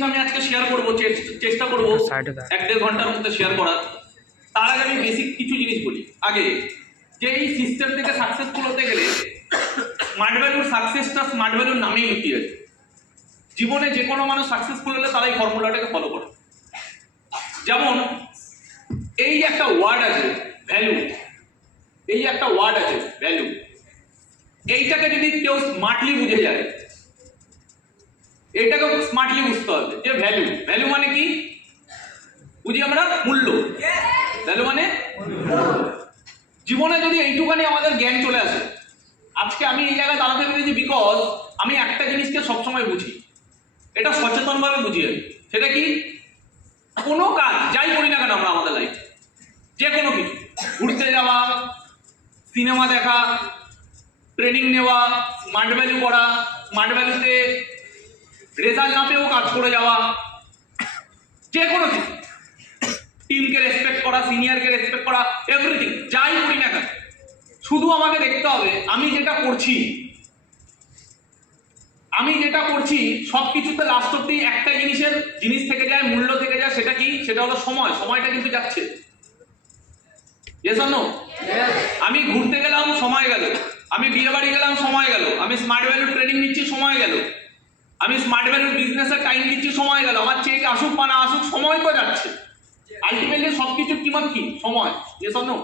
জিনিস আমি আজকে শেয়ার করব, চেষ্টা করব 1-1.5 ঘন্টার মধ্যে শেয়ার করার। তার আগে আমি বেসিক কিছু জিনিস বলি। আগে যে এই সিস্টেম থেকে সাকসেসফুল হতে গেলে স্মার্ট ভ্যালুর সাকসেসটা স্মার্ট ভ্যালুর নামেই লুকিয়ে আছে। জীবনে যে কোনো মানুষ সাকসেসফুল হলে তারা এই ফর্মুলাটাকে ফলো করে। যেমন এই একটা ওয়ার্ড আছে ভ্যালু, এই একটা ওয়ার্ড আছে ভ্যালু, এইটাকে যদি কেউ স্মার্টলি বুঝে যায়, এটাকে স্মার্টলি বুঝতে হবে যে ভ্যালু, ভ্যালু মানে কি বুঝি আমরা? মূল্য। ভ্যালু মানে জীবনে যদি এইটুখানি আমাদের জ্ঞান চলে আসে, আজকে আমি এই জায়গায় দাঁড়াতে পেরেছি বিকজ আমি একটা জিনিসকে সবসময় বুঝি, এটা সচেতনভাবে বুঝি। সেটা কি? কোনো কাজ যাই করি না কেন আমরা আমাদের লাইফে, যে কোনো কিছু, ঘুরতে যাওয়া, সিনেমা দেখা, ট্রেনিং নেওয়া, স্মার্ট ভ্যালু করা, স্মার্ট ভ্যালুতে রেজাল্ট না পেয়েও কাজ করে যাওয়া, যে কোনো কিছু, টিমকে রেসপেক্ট করা, সিনিয়রকে রেসপেক্ট করা, এভরিথিং যাই করি না কেন, শুধু আমাকে দেখতে হবে আমি যেটা করছি সবকিছুতে লাস্ট অব্দি একটা জিনিস থেকে যায়, মূল্য থেকে যায়। সেটা কি? সেটা হলো সময়। সময়টা কিন্তু যাচ্ছে। Yes or no? আমি ঘুরতে গেলাম, সময় গেল। আমি বিয়ে বাড়ি গেলাম, সময় গেল। আমি স্মার্ট ভ্যালু ট্রেনিং নিচ্ছি, সময় গেল। আমি স্মার্ট ভ্যালু বিজনেসের টাইম দিচ্ছি, সময় গেল। আমার চেক আসুক বা না আসুক, সময় তো যাচ্ছে। আলটিমেটলি সবকিছুর কিমত কি? সময়। Yes or no?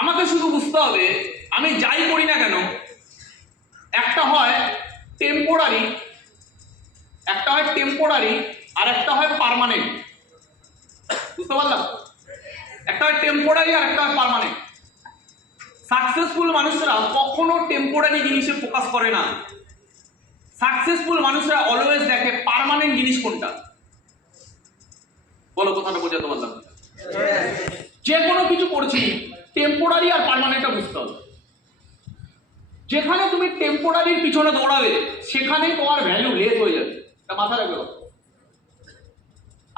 আমাকে শুধু বুঝতে হবে আমি যাই করি না কেন, একটা হয় টেম্পোরারি, আর একটা হয় পার্মানেন্ট। বুঝতে পারলাম? একটা হয় টেম্পোরারি আর একটা হয় পার্মানেন্ট। সাকসেসফুল মানুষরা কখনো টেম্পোরারি জিনিসে ফোকাস করে না। সাকসেসফুল মানুষরা অলওয়েজ দেখে পার্মানেন্ট জিনিস কোনটা। বলো, কথাটা বোঝাতে পারলাম? যে কোনো কিছু করছি, টেম্পোরারি আর পার্মানেন্টটা বুঝতে হবে। যেখানে তুমি টেম্পোরারির পিছনে দৌড়াবে সেখানে তোমার ভ্যালু লেস হয়ে যাবে, এটা মাথায় রাখবে।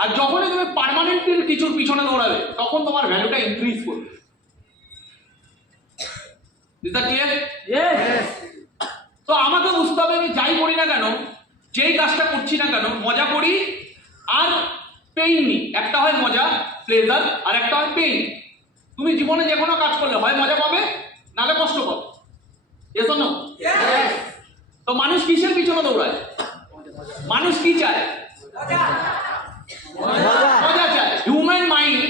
আর যখনই তুমি পার্মানেন্ট কিছুর পিছনে দৌড়াবে তখন তোমার ভ্যালুটা ইনক্রিজ করবে। Is that clear? ইয়েস। তো আমাকে বুঝতে হবে আমি যাই করি না কেন, যেই কাজটা করছি না কেন, মজা করি আর পেইন নি। একটা হয় মজা, প্লেজার, আর একটা হয় পেইন। তুমি জীবনে যে কোনো কাজ করলে হয় মজা পাবে, নালে কষ্ট পাবে। Yes or no? ইয়েস। তো মানুষ কিসের পিছনে দৌড়ায়? মানুষ কি চায়? মজা চায়। হিউম্যান মাইন্ড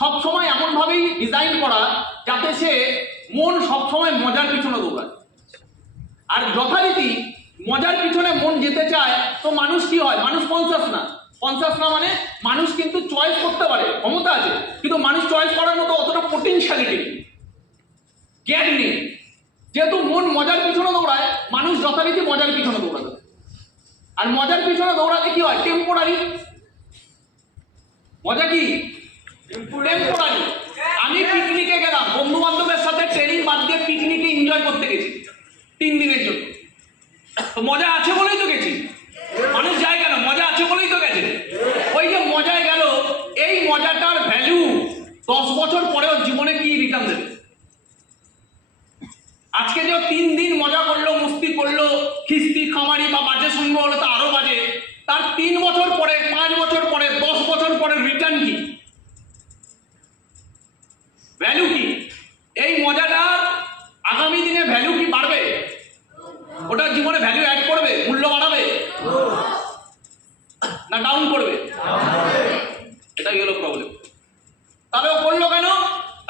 সবসময় এমন ভাবেই ডিজাইন করা যাতে সে মন সবসময় মজার পিছনে দৌড়ায়। আর যথারীতি মজার পিছনে মন যেতে চায় তো মানুষ কি হয়? মানুষ কনসাস না। মানে মানুষ কিন্তু চয়েস করতে পারে, ক্ষমতা আছে, কিন্তু মানুষ চয়েস করার মতো অতটা পোটেনশিয়ালিটি জ্ঞান নেই। যেহেতু মন মজার পিছনে দৌড়ায়, মানুষ যথারীতি মজার পিছনে দৌড়াবে। আর মজার পিছনে দৌড়ালে কি হয়? টেম্পোরারি। মজা কি? টেম্পোরারি। আমি পিকনিকে গেলাম, বন্ধু বান্ধবের সাথে ট্রেনিং বাদ দিয়ে পিকনিকে এনজয় করতে গেছি 3 দিনের জন্য। তো মজা আছে বলেই তো গেছি। মানুষ যায় কেন? মজা আছে বলেই তো গেছে। ওই যে মজায় গেল, এই মজাটার ভ্যালু 10 বছর পরেও জীবনে কি রিটার্ন দেবে? আজকে যে 3 দিন মজা করলো, মস্তি করলো, খিস্তি খামারি বা বাজে সঙ্গ হলো, তা আরো বাজে, তার 3 বছর পরে, 5 বছর পরে, 10 বছর পরে রিটার্ন কি? ভ্যালু কি? এই মজাটার আগামী দিনে ভ্যালু কি বাড়বে? ওটার জীবনে ভ্যালু অ্যাড করবে, মূল্য বাড়াবে না ডাউন করবে? এটাই হলো প্রবলেম। তবে ও করলো কেন?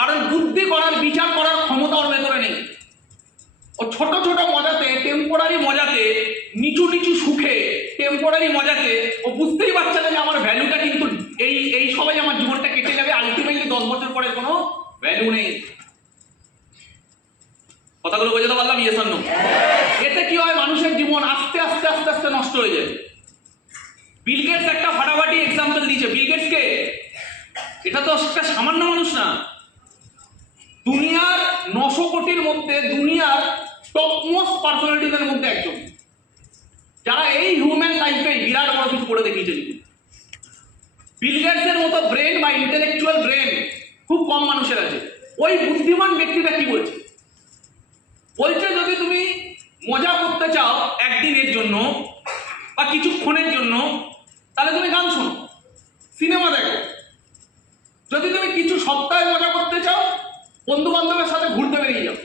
কারণ বুদ্ধি করার, বিচার করার ক্ষমতা ওর ভেতরে নেই। ও ছোট ছোট মজাতে, টেম্পোরারি মজাতে, নিচু নিচু সুখে, টেম্পোরারি মজাতে ও বুঝতেই পারছে না যে আমার ভ্যালুটা কিন্তু এই সবাই আমার জীবনটা কেটে যাবে, আলটিমেটলি 10 বছর পরে কোনো ভ্যালু নেই। কথাগুলো বোঝাতে পারলাম? Yes or no? এতে কি হয়? মানুষের জীবন আস্তে আস্তে আস্তে আস্তে নষ্ট হয়ে যায়। বিল গেটস একটা ফাটাফাটি এক্সাম্পল দিয়েছে। বিল গেটস কে? এটা তো একটা সামান্য মানুষ না। দুনিয়ার 900 কোটির মধ্যে দুনিয়ার টপ মোস্ট পার্সোনালিটিদের মধ্যে একজন, যারা এই হিউম্যান লাইফে বিরাট বড় কিছু করে দেখিয়েছে। বিল গেটসের মতো ব্রেন বা ইন্টেলেকচুয়াল ব্রেন খুব কম মানুষের আছে। ওই বুদ্ধিমান ব্যক্তিটা কি বলছে? বলছে যদি তুমি মজা করতে চাও একদিনের জন্য বা কিছুক্ষণের জন্য, বন্ধু বান্ধবের সাথে ঘুরতে বেরিয়ে যাও।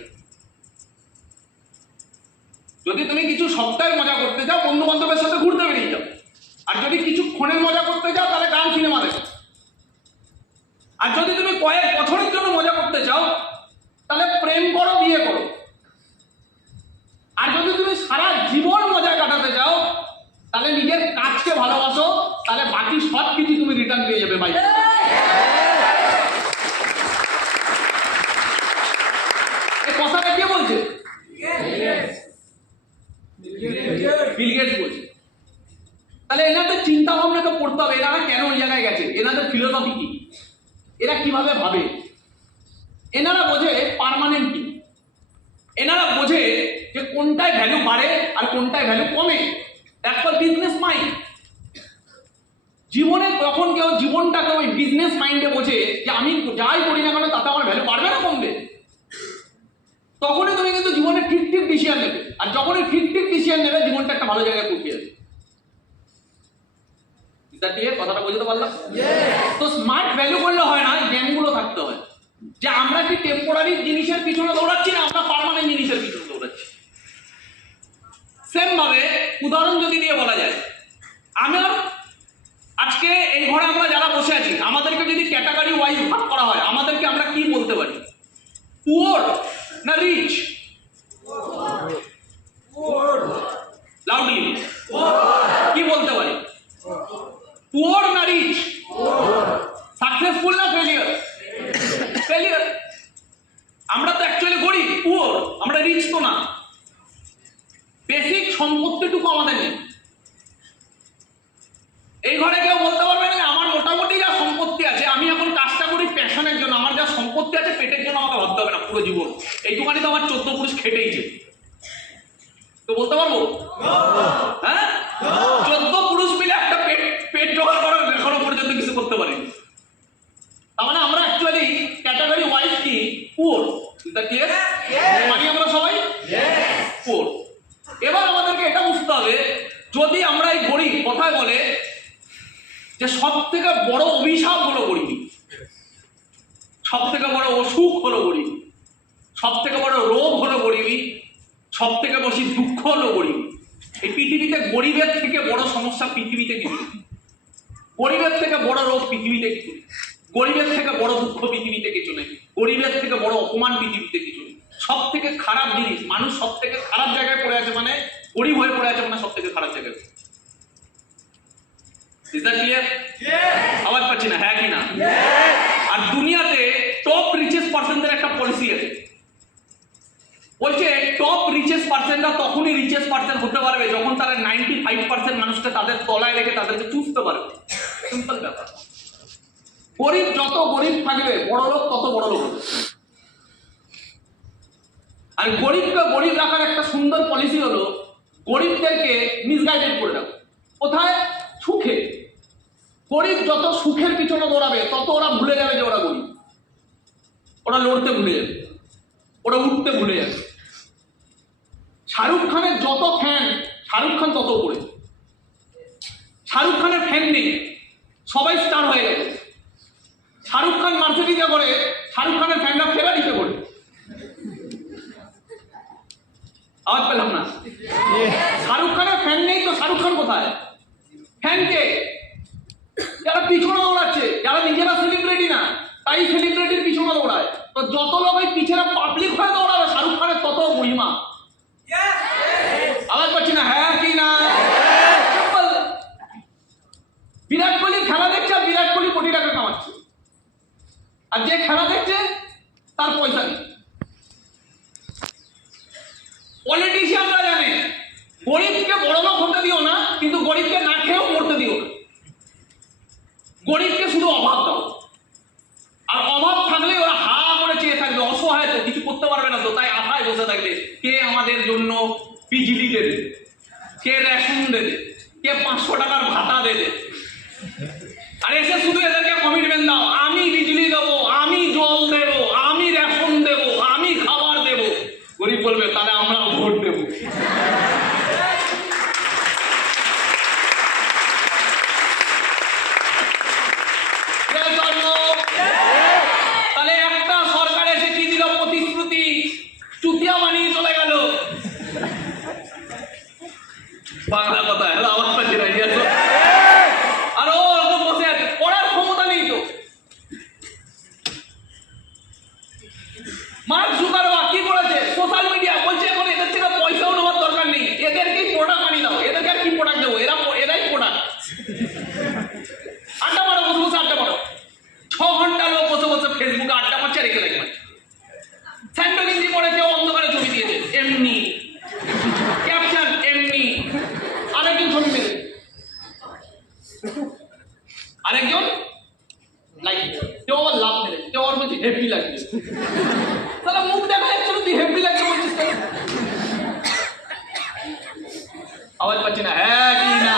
যদি তুমি কিছু সপ্তাহের মজা করতে চাও, বন্ধু বান্ধবের সাথে ঘুরতে বেরিয়ে যাও। আর যদি কিছু ক্ষণের মজা করতে চাও, তাহলে গান সিনেমা দেখো। আর যদি তুমি কয়েক বছরের জন্য মজা করতে চাও, তাহলে প্রেম করো, বিয়ে করো। আর যদি তুমি সারা জীবন মজা কাটাতে চাও, তাহলে নিজের কাজকে ভালোবাসো, তাহলে বাকি সব কিছু তুমি রিটার্ন পেয়ে যাবে ভাই। এই কথাটা কে বলছে? বিল গেটস বলছে। তাহলে এনাদের চিন্তা ভাবনাকে পড়তে হবে, এনারা কেন ওই জায়গায় গেছে, এনাদের ফিলোসফি কি, এরা কিভাবে ভাবে। এনারা বোঝে পার্মানেন্ট কি, এনারা বোঝে যে কোনটায় ভ্যালু বাড়ে আর কোনটায় ভ্যালু কমে। That's call business mind. জীবনে তখন কেউ জীবনটাকে ওই বিজনেস মাইন্ডে বোঝে যে আমি যাই করি না কেন তাতে আমার ভ্যালু বাড়বে না কমবে, তখনই তুমি কিন্তু জীবনে ঠিক ঠিক ডিসিশন নেবে। আর যখনই ঠিক ঠিক ডিসিশন নেবে, জীবনটা একটা ভালো জায়গায় পৌঁছে যাবে। কথাটা বুঝতে পারলাম? তো স্মার্ট ভ্যালু করলে হয় না, জ্ঞানগুলো থাকতে হয় যে আমরা কি টেম্পোরারি জিনিসের পিছনে দৌড়াচ্ছি না আমরা পার্মানেন্ট জিনিসের পিছনে দৌড়াচ্ছি। সেম ভাবে উদাহরণ যদি দিয়ে বলা যায়, আমার আজকে এই ঘরে আমরা যারা বসে আছি, আমাদেরকে যদি ক্যাটাগরি ওয়াইজ ভাগ করা হয়, আমাদেরকে আমরা কি বলতে পারি? পুয়ার না রিচ? লাউডলি কি বলতে পারি? পুয়ার না রিচ? সাকসেসফুল না ফেলিয়ার? ফেলিয়ার। আমরা তো অ্যাকচুয়ালি গরিব, পুয়ার, আমরা রিচ তো না। বেসিক সম্পত্তিটুকু আমাদের নেই। এই ঘরে কেউ বলতে পারবে না আমার মোটামুটি যা সম্পত্তি আছে, আমি এখন কাজটা করি প্যাশনের জন্য, আমার যা সম্পত্তি আছে পেটের জন্য আমাকে ভাবতে হবে না পুরো জীবন, এইটুখানি তো আমার 14 পুরুষ খেটেইছে। তো বলতে পারবো? হ্যাঁ, 14 পুরুষ মিলে একটা পেট জোগাড় করা এখনো পর্যন্ত কিছু করতে পারিনি। তার মানে আমরা অ্যাকচুয়ালি ক্যাটাগরি ওয়াইজ কি পুয়ার। মানে আমরা সবাই পুয়ার। এবার আমাদেরকে এটা বুঝতে হবে, যদি আমরা এই গরিব, কথায় বলে যে সব থেকে বড় অভিশাপ হলো গরিবী, সব থেকে বড় অসুখ হলো গরিবী, সব থেকে বড় রোগ হলো গরিবী, সব থেকে বেশি দুঃখ হলো গরিবী। এই পৃথিবীতে গরিবের থেকে বড় সমস্যা পৃথিবীতে কিছু, গরিবের থেকে বড় রোগ পৃথিবীতে কিছু, গরিবের থেকে বড় দুঃখ পৃথিবীতে কিছু নেই, গরিবের থেকে বড় অপমান পৃথিবীতে কিছু নেই। সব থেকে খারাপ জিনিস, মানুষ সব থেকে খারাপ জায়গায় পড়ে আছে, মানে গরিব হয়ে পড়ে আছে, মানে সব থেকে খারাপ জায়গায়। Is that clear? আওয়াজ পাচ্ছি না, হ্যাঁ কি না? আর দুনিয়াতে টপ রিচেস্ট পার্সনদের একটা পলিসি আছে, বলছে টপ রিচেস্ট পার্সনরা তখনই রিচেস্ট পার্সন হতে পারবে যখন তারা 95% মানুষকে তাদের তলায় রেখে তাদেরকে চুষতে পারবে। সিম্পল ব্যাপার। গরিব যত গরিব থাকবে, বড় লোক তত বড় লোক হবে। আর গরিবকে গরিব রাখার একটা সুন্দর পলিসি হলো গরিবদেরকে মিসগাইডেড করে রাখো। কোথায়? সুখে। গরিব যত সুখের পিছনে দৌড়াবে তত ওরা ভুলে যাবে যে ওরা গরিব, ওরা লড়তে ভুলে যাবে, ওরা উঠতে ভুলে যাবে। শাহরুখ খানের যত ফ্যান, শাহরুখ খান তত উপরে। শাহরুখ খানের ফ্যান নেই, সবাই স্টার হয়ে গেছে। শাহরুখ খান মার্সিডিজে করে, শাহরুখ খানের ফ্যানরা ফেরারিতে করে। আওয়াজ পেলাম না? শাহরুখ খানের ফ্যান নেই তো শাহরুখ খান কোথায়? ফ্যানকে যারা পিছনে দৌড়াচ্ছে, যারা নিজেরা সেলিব্রিটি না তাই সেলিব্রিটির পিছনে দৌড়ায়। তো যত লোক ওই পিছনে পাবলিক হয়ে দৌড়াবে, শাহরুখ খানের তত মহিমা। আওয়াজ পাচ্ছি না, হ্যাঁ কি না? বিরাট কোহলি খেলা দেখছে, আর বিরাট কোহলি কোটি টাকা কামাচ্ছে, আর যে খেলা দেখছে তার পয়সা নেই। পলিটিশিয়ানরা জানে গরিবকে বড় লোক হতে দিও না, কিন্তু গরিবকে না খেয়েও মরতে দিও না। গরিবকে শুধু অভাব দাও, আর অভাব থাকলে ওরা হা করে চেয়ে থাকবে, অসহায় তো কিছু করতে পারবে না, তো তাই আশায় বসে থাকবে কে আমাদের জন্য বিজলি দেবে, কে রেশন দেবে, কে 500 টাকার ভাতা দেবে। আর এসে শুধু এদেরকে কমিটমেন্ট দাও, আমি বিজলি দেবো, আমি জল দেবো, আমি রেশন দেবো, আমি খাবার দেবো। গরিব বলবে তাহলে আমরা ভোট দেবো। তাহলে একটা সরকার এসে কি দিল আরেকজন লাইক, কেউ আবার লাভ মেরেছে, কেউ আবার বলছে হেভি লাগছে। তাহলে মুখ দেখা যাচ্ছে তুই হেভি লাগছে বলছিস কেন? আওয়াজ পাচ্ছি না, হ্যাঁ কি না?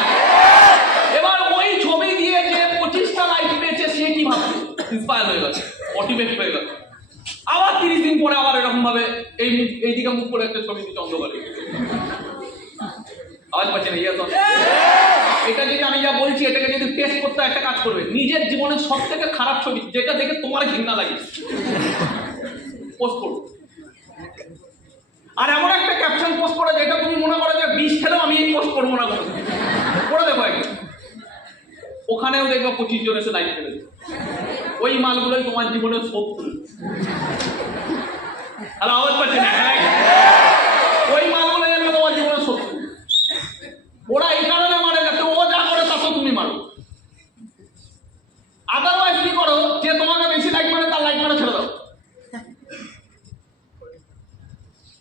এবার ওই ছবি দিয়ে যে 25টা লাইক পেয়েছে সে কি ভাবছে? ইন্সপায়ার হয়ে গেছে, মোটিভেট হয়ে গেছে। আবার 30 দিন পরে আবার এরকম ভাবে এইদিকে মুখ করে একটা ছবি দিচ্ছে অন্ধকারে। আওয়াজ পাচ্ছি না? এটা যদি আমি যা বলছি এটাকে যদি টেস্ট করতে একটা কাজ করবে, নিজের জীবনের সব থেকে খারাপ ছবি যেটা দেখে তোমার ঘৃণা লাগে পোস্ট করো, আর এমন একটা ক্যাপশন পোস্ট করো যেটা তুমি মনে করো যে বিষ খেলেও আমি পোস্ট করবো না, করে দেখো একদম, ওখানেও দেখবো 25 জন এসে লাইক ফেলে দেবে। ওই মালগুলোই তোমার জীবনের শত্রু। আর আওয়াজ পাচ্ছে না? ওই মালগুলো দেখবে তোমার জীবনের শত্রু। ওরা এই কারণে মারে যাতে ও যা করে তাতেও তুমি মারো। আদারওয়াইজ কি করো, যে তোমাকে বেশি লাইক মানে তার লাইক মানে ছেড়ে দাও।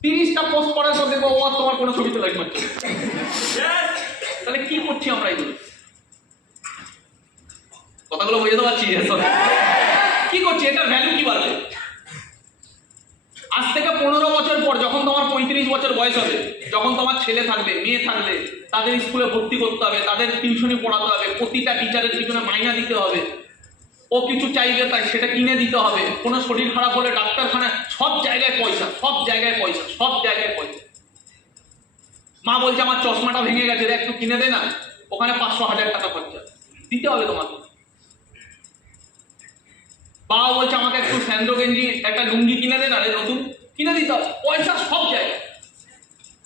30টা পোস্ট করার পর দেখবো ও তোমার কোনো ছবিতে লাইক মারছে। তাহলে কি করছি আমরা এগুলো? কথাগুলো বুঝতে পারছি? কি করছি? এটার ভ্যালু কি বাড়বে? আজ থেকে 15 বছর পর যখন তোমার 35 বছর বয়স হবে, যখন তোমার ছেলে থাকবে, মেয়ে থাকবে, তাদের স্কুলে ভর্তি করতে হবে, তাদের টিউশনি পড়াতে হবে, প্রতিটা টিচারের পিছনে মাইনা দিতে হবে, ও কিছু চাইবে তাই সেটা কিনে দিতে হবে, কোনো শরীর খারাপ হলে ডাক্তারখানা, সব জায়গায় পয়সা, সব জায়গায় পয়সা, সব জায়গায় পয়সা। মা বলছে আমার চশমাটা ভেঙে গেছে, একটু কিনে দে না, ওখানে 500-1000 টাকা খরচা দিতে হবে তোমাকে। বাবা বলছে আমাকে একটু স্যান্ডো গেঞ্জি একটা লুঙ্গি কিনে দেন, আরে নতুন কিনে দিতে হবে, পয়সা সব জায়গায়।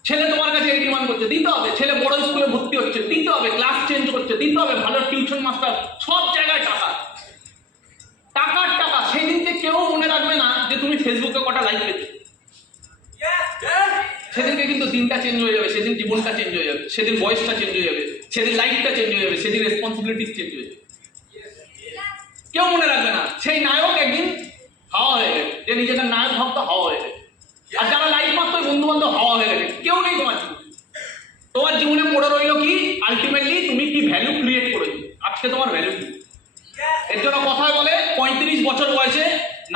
ছেলে তোমার কাছে এই ডিমান্ড করছে, দিতে হবে। ছেলে বড় স্কুলে ভর্তি হচ্ছে, দিতে হবে। ক্লাস চেঞ্জ করছে, দিতে হবে। ভালো টিউশন মাস্টার, সব জায়গায় টাকা, টাকার টাকা। সেই দিনকে কেউ মনে রাখবে না যে তুমি ফেসবুকে কটা লাইক পেয়েছো, সেদিনকে কিন্তু দিনটা চেঞ্জ হয়ে যাবে, সেদিন জীবনটা চেঞ্জ হয়ে যাবে, সেদিন বয়সটা চেঞ্জ হয়ে যাবে, সেদিন লাইফটা চেঞ্জ হয়ে যাবে, সেদিন রেসপন্সিবিলিটি চেঞ্জ হয়ে যাবে। কেউ মনে রাখবে না। সেই নায়ক একদিন হাওয়া হয়ে গেছে, যে নিজেদের নায়ক ভাবতো হাওয়া হয়ে গেছে। আর যারা লাইফ মাত্র বন্ধু বান্ধব হাওয়া হয়ে গেছে, কেউ নেই তোমার জীবনে। তোমার জীবনে পড়ে রইল কি? আলটিমেটলি তুমি কি ভ্যালু ক্রিয়েট করেছো, আজকে তোমার ভ্যালু কি? এর জন্য কথায় বলে 35 বছর বয়সে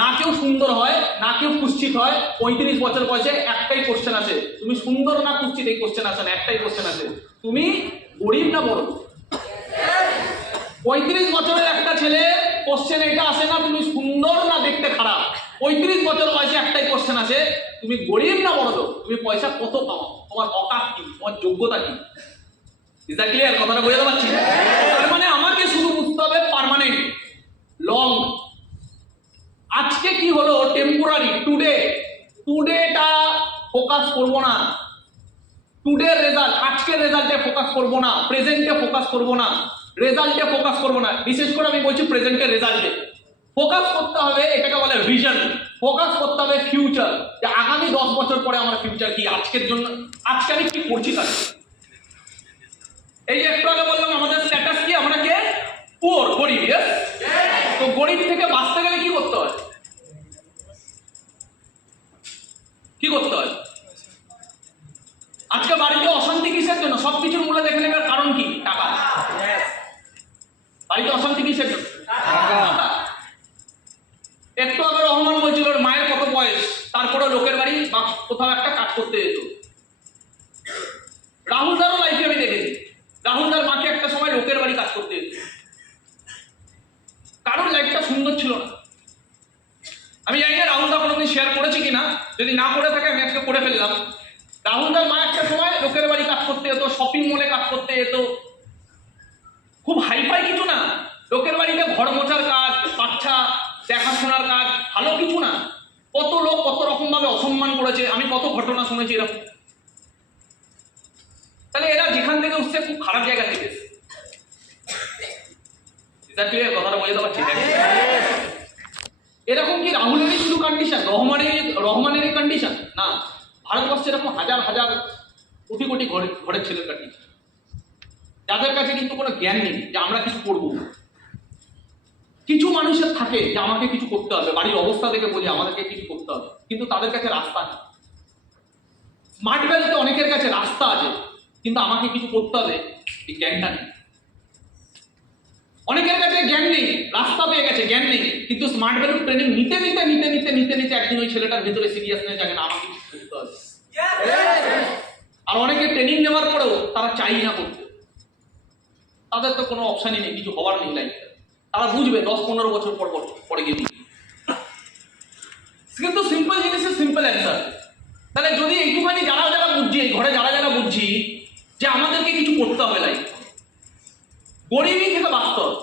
না কেউ সুন্দর হয়, না কেউ কুৎসিত হয়। 35 বছর বয়সে একটাই কোশ্চেন আছে, তুমি সুন্দর না কুৎসিত, এই কোশ্চেন আসে না, একটাই কোশ্চেন আছে, তুমি গরিব না বড়। 35 বছরের একটা ছেলে কোশ্চেন এটা আসে না তুমি সুন্দর না দেখতে খারাপ। 35 বছর বয়সে একটাই কোশ্চেন আসে, তুমি গরিব না বড় লোক, তুমি পয়সা কত কামাও, তোমার অকাত কি, তোমার যোগ্যতা কি। Is that clear? কথাটা বুঝতে পারছি? তার মানে আমাকে শুধু বুঝতে হবে পার্মানেন্ট, লং। আজকে কি হলো টেম্পোরারি, টুডেটা ফোকাস করবো না, টুডের রেজাল্ট, আজকের রেজাল্টে ফোকাস করবো না, প্রেজেন্টে ফোকাস করবো না, রেজাল্টে ফোকাস করবো না। বিশেষ করে আমি বলছি প্রেজেন্টের রেজাল্টে ফোকাস করতে হবে। এটাকে বলে ভিশন। ফোকাস করতে হবে ফিউচার, যে আগামী 10 বছর পরে আমার ফিউচার কি, আজকের জন্য আজকে আমি কি করছি তার। এই যে একটু আগে বললাম আমাদের স্ট্যাটাস কি, আমরা কে? পুয়ার, গরিব। তো গরিব থেকে বাঁচতে গেলে কি করতে হয়? কি করতে হয়? আজকে বাড়িতে অশান্তি কিসের জন্য? সবকিছুর মূলে দেখে নেবার কারণ কি? টাকা। বাড়িতে অশান্তি কিসের জন্য? একটু আগে রহমান বলছিল ওর মায়ের কত বয়স, তারপরে লোকের বাড়ি বা কোথাও একটা কাজ করতে যেত। রাহুলদারও লাইফে আমি দেখেছি, রাহুলদার মাকে একটা সময় লোকের বাড়ি কাজ করতে যেত। কারোর লাইফটা সুন্দর ছিল না। আমি জানি না রাহুলদা কোনোদিন শেয়ার করেছি কিনা, যদি না করে থাকে আমি আজকে করে ফেললাম। রাহুলদার মা একটা সময় লোকের বাড়ি কাজ করতে যেত, শপিং মলে কাজ করতে যেত। খুব হাইফাই কিছু না, লোকের বাড়িতে ঘর মোছার কাজ, বাচ্চা দেখাশোনার কাজ, ভালো কিছু না। কত লোক কত রকম ভাবে অসম্মান করেছে, আমি কত ঘটনা শুনেছি এরকম। তাহলে এরা যেখান থেকে উঠছে খুব খারাপ জায়গা থেকে। কথাটা বোঝাতে পারছি? এরকম কি রাহুলেরই শুধু কন্ডিশন, রহমানেরই কন্ডিশন না, ভারতবর্ষে এরকম হাজার হাজার কোটি কোটি ঘরের ছেলের কন্ডিশন, যাদের কাছে কিন্তু কোনো জ্ঞান নেই যে আমরা কিছু করবো। কিছু মানুষের থাকে যে আমাকে কিছু করতে হবে, বাড়ির অবস্থা দেখে বলি আমাদেরকে কিছু করতে হবে, কিন্তু তাদের কাছে রাস্তা নেই। স্মার্ট ভ্যালিতে অনেকের কাছে রাস্তা আছে, কিন্তু আমাকে কিছু করতে হবে এই জ্ঞানটা নেই। অনেকের কাছে জ্ঞান নেই, রাস্তা পেয়ে গেছে, জ্ঞান নেই, কিন্তু স্মার্ট ভ্যালু ট্রেনিং নিতে নিতে নিতে নিতে নিতে নিতে একদিন ওই ছেলেটার ভেতরে সিরিয়াসনেস জাগে না, আমাকে কিছু করতে হবে। আর অনেকে ট্রেনিং নেওয়ার পরেও তারা চাই না করতে, তাদের তো কোনো অপশনই নেই, কিছু হওয়ার নেই লাইফে। তারা বুঝবে 10-15 বছর পর পরে গিয়ে। কিন্তু সিম্পল জিনিসের সিম্পল অ্যান্সার। তাহলে যদি একটুখানি যারা যারা বুঝছি, এই ঘরে যারা যারা বুঝছি যে আমাদেরকে কিছু করতে হবে লাইফ, গরিবী থেকে বাঁচতে হবে,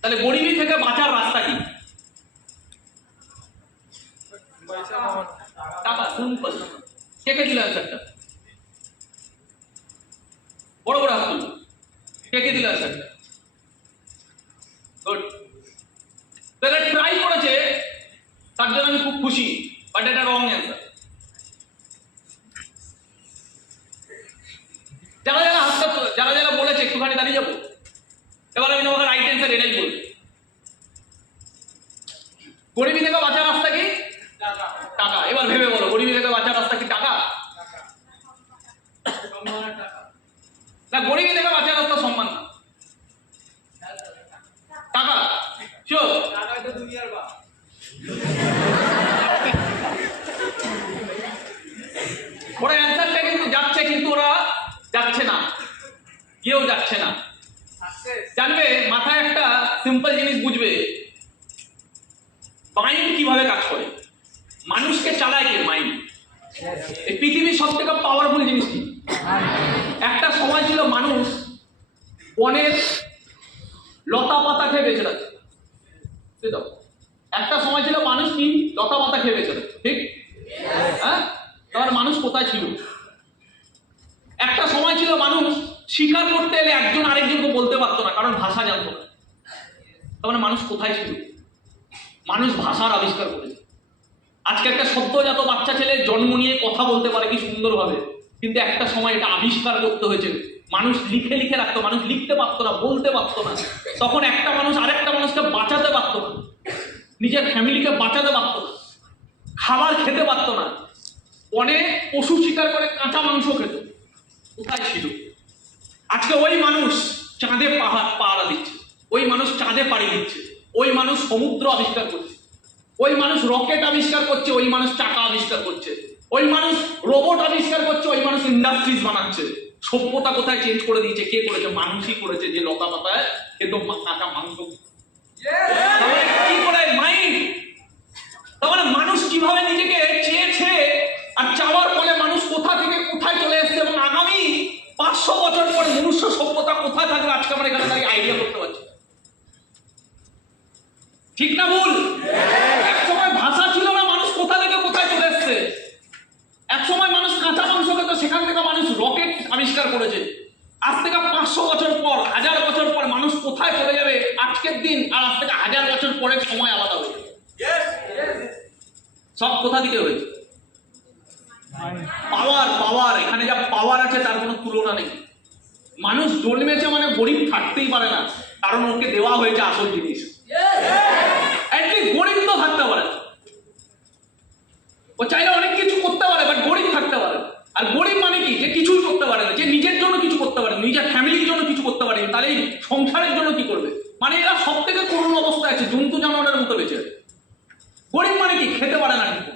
তাহলে গরিবী থেকে বাঁচার রাস্তা কি? টাকা। সিম্পল। কে কে দিল অ্যান্সারটা? বড় বড় হাত তুলুন। কে কে দিল অ্যান্সারটা? গুড। তাহলে ট্রাই করেছে, তার জন্য আমি খুব খুশি, বাট এটা রং অ্যান্সার। যারা যারা হাতটা, যারা যারা বলেছে একটুখানি দাঁড়িয়ে যাবো, এবার আমি তোমাকে রাইট অ্যান্সার এটাই বলবো। গরিবী থেকে বাঁচার রাস্তা কি? টাকা। এবার ভেবে বলো, গরিবী থেকে বাঁচার রাস্তা কি টাকা? না, গরিবী থেকে বাঁচার রাস্তা সম্মান না, টাকা। শিওর? ওরা অ্যান্সারটা কিন্তু যাচ্ছে, কিন্তু ওরা যাচ্ছে না, কেউ যাচ্ছে না। জানবে, মাথায় একটা সিম্পল জিনিস বুঝবে, মাইন্ড কিভাবে কাজ করে, মানুষকে চালায় কে? মাইন্ড। এই পৃথিবীর সব থেকে পাওয়ারফুল জিনিস কি? একটা সময় ছিল মানুষ বনের লতা পাতা খেয়ে বেঁচে থাকে, একটা সময় ছিল মানুষ কি লতা পাতা খেয়ে বেঁচে থাকে, ঠিক? হ্যাঁ, তাহলে মানুষ কোথায় ছিল? একটা সময় ছিল মানুষ শিকার করতে এলে একজন আরেকজনকে বলতে পারতো না, কারণ ভাষা জানতো না। তাহলে মানুষ কোথায় ছিল? মানুষ ভাষার আবিষ্কার করেছে। আজকে একটা সদ্যজাত বাচ্চা ছেলে জন্ম নিয়ে কথা বলতে পারে কি সুন্দরভাবে, কিন্তু একটা সময় এটা আবিষ্কার করতে হয়েছে। মানুষ লিখে লিখে রাখতো, মানুষ লিখতে পারতো না, বলতে পারতো না। তখন একটা মানুষ আরেকটা মানুষকে বাঁচাতে পারতো না, নিজের ফ্যামিলিকে বাঁচাতে পারতো না, খাবার খেতে পারতো না, বনে পশু শিকার করে কাঁচা মাংস খেত। কোথায় ছিল? আজকে ওই মানুষ চাঁদে পাহারা দিচ্ছে, ওই মানুষ চাঁদে পাড়ি দিচ্ছে, ওই মানুষ সমুদ্র আবিষ্কার করছে, ওই মানুষ রকেট আবিষ্কার করছে, ওই মানুষ চাকা আবিষ্কার করছে, ওই মানুষ রোবট আবিষ্কার করছে, ওই মানুষ ইন্ডাস্ট্রিজ বানাচ্ছে। সভ্যতা কোথায় চেঞ্জ করে দিয়েছে? কে করেছে? মানুষই করেছে, যে লতা পাতায় কিন্তু কাঁচা মাংস। কি করে? মাইন্ড। তাহলে মানুষ কিভাবে নিজেকে চেয়েছে, আর চাওয়ার ফলে মানুষ কোথা থেকে কোথায় চলে এসেছে, এবং আগামী 500 বছর পরে মনুষ্য সভ্যতা কোথায় থাকবে, আজকে আমরা এখানে দাঁড়িয়ে আইডিয়া করতে পারছি। ঠিক না ভুল? এক সময় ভাষা ছিল না, মানুষ কোথা থেকে কোথায় চলে এসেছে। এক সময় মানুষ কাঁচা মাংস খেত, সেখান থেকে মানুষ রকেট আবিষ্কার করেছে। আজ থেকে 500 বছর পর, 1000 বছর পর মানুষ কোথায় চলে যাবে আজকের দিন, আর আজ থেকে 1000 বছর পরের সময় আলাদা হয়ে যাবে। সব কোথা থেকে হয়েছে? পাওয়ার। পাওয়ার। এখানে যা পাওয়ার আছে তার কোনো তুলনা নেই। মানুষ জন্মেছে মানে গরিব থাকতেই পারে না, কারণ ওকে দেওয়া হয়েছে আসল জিনিস। গরিব তো থাকতে পারে, ও চাইলে অনেক কিছু করতে পারে, বাট গরিব থাকতে পারে। আর গরিব মানে কি? যে কিছুই করতে পারে না, যে নিজের জন্য কিছু করতে পারে, নিজের ফ্যামিলির জন্য কিছু করতে পারে, তাহলে এই সংসারের জন্য কি করবে? মানে এরা সব থেকে করুণ অবস্থায় আছে, জন্তু জানোয়ারের মতো বেঁচে আছে। গরিব মানে কি? খেতে পারে না কিন্তু।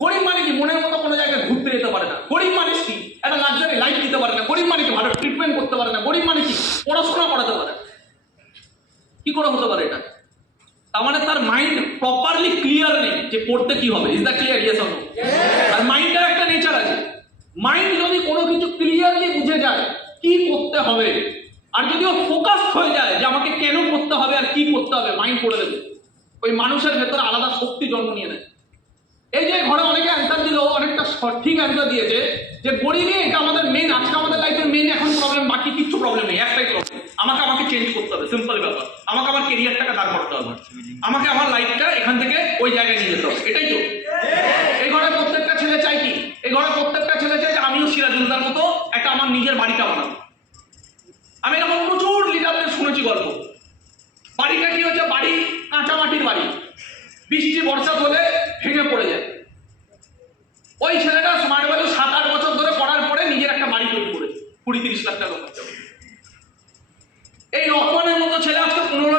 গরিব মানে কি? মনের মতো কোনো জায়গায় ঘুরতে যেতে পারে না। গরিব মানুষ কি? একটা লাক্সারি লাইফ দিতে পারে না। গরিব মানে কি? ভালো ট্রিটমেন্ট করতে পারে না। গরিব মানে কি? পড়াশোনা করাতে পারে। কি করে হতে পারে এটা? তার মানে তার মাইন্ড প্রপারলি ক্লিয়ার নেই যে করতে কি হবে। Is that clear? Yes or no? আর মাইন্ডের একটা নেচার আছে, মাইন্ড যদি কোনো কিছু ক্লিয়ারলি বুঝে যায় কি করতে হবে, আর যদি ও ফোকাস হয়ে যায় যে আমাকে কেন করতে হবে আর কি করতে হবে, মাইন্ড করে দেবে। ওই মানুষের ভেতরে আলাদা শক্তি জন্ম নিয়ে নেয়। এই যে ঘরে অনেকে অ্যান্সার দিল, অনেকটা সঠিক অ্যান্সার দিয়েছে যে গরিবই এটা আমাদের মেন, আজকে আমাদের লাইফের মেন এখন প্রবলেম, বাকি কিচ্ছু প্রবলেম নেই, একটাই প্রবলেম, আমাকে চেঞ্জ করতে হবে। সিম্পল ব্যাপার, আমাকে আমার কেরিয়ারটাকে দাঁড় করতে হবে, আমাকে আমার লাইফটা এখান থেকে ওই জায়গায় নিয়ে যেতে হবে। এটাই তো এই ঘরে প্রত্যেকটা ছেলে চাই কি? এই ঘরে প্রত্যেকটা ছেলে চাই যে আমিও সিরাজুলদার মতো একটা আমার নিজের বাড়িটা বানাবো। আমি এরকম প্রচুর লিডারদের শুনেছি গল্প। বাড়িটা কি হচ্ছে? বাড়ি কাঁচা মাটির বাড়ি, বৃষ্টি বর্ষা হলে ভেঙে পড়ে যায়। ওই ছেলেটা স্মার্ট ভ্যালু 7-8 বছর ধরে পড়ার পরে নিজের একটা বাড়ি তৈরি করেছে, 20-30 লাখ টাকা খরচা। এই রহমানের মতো ছেলে আজকে 15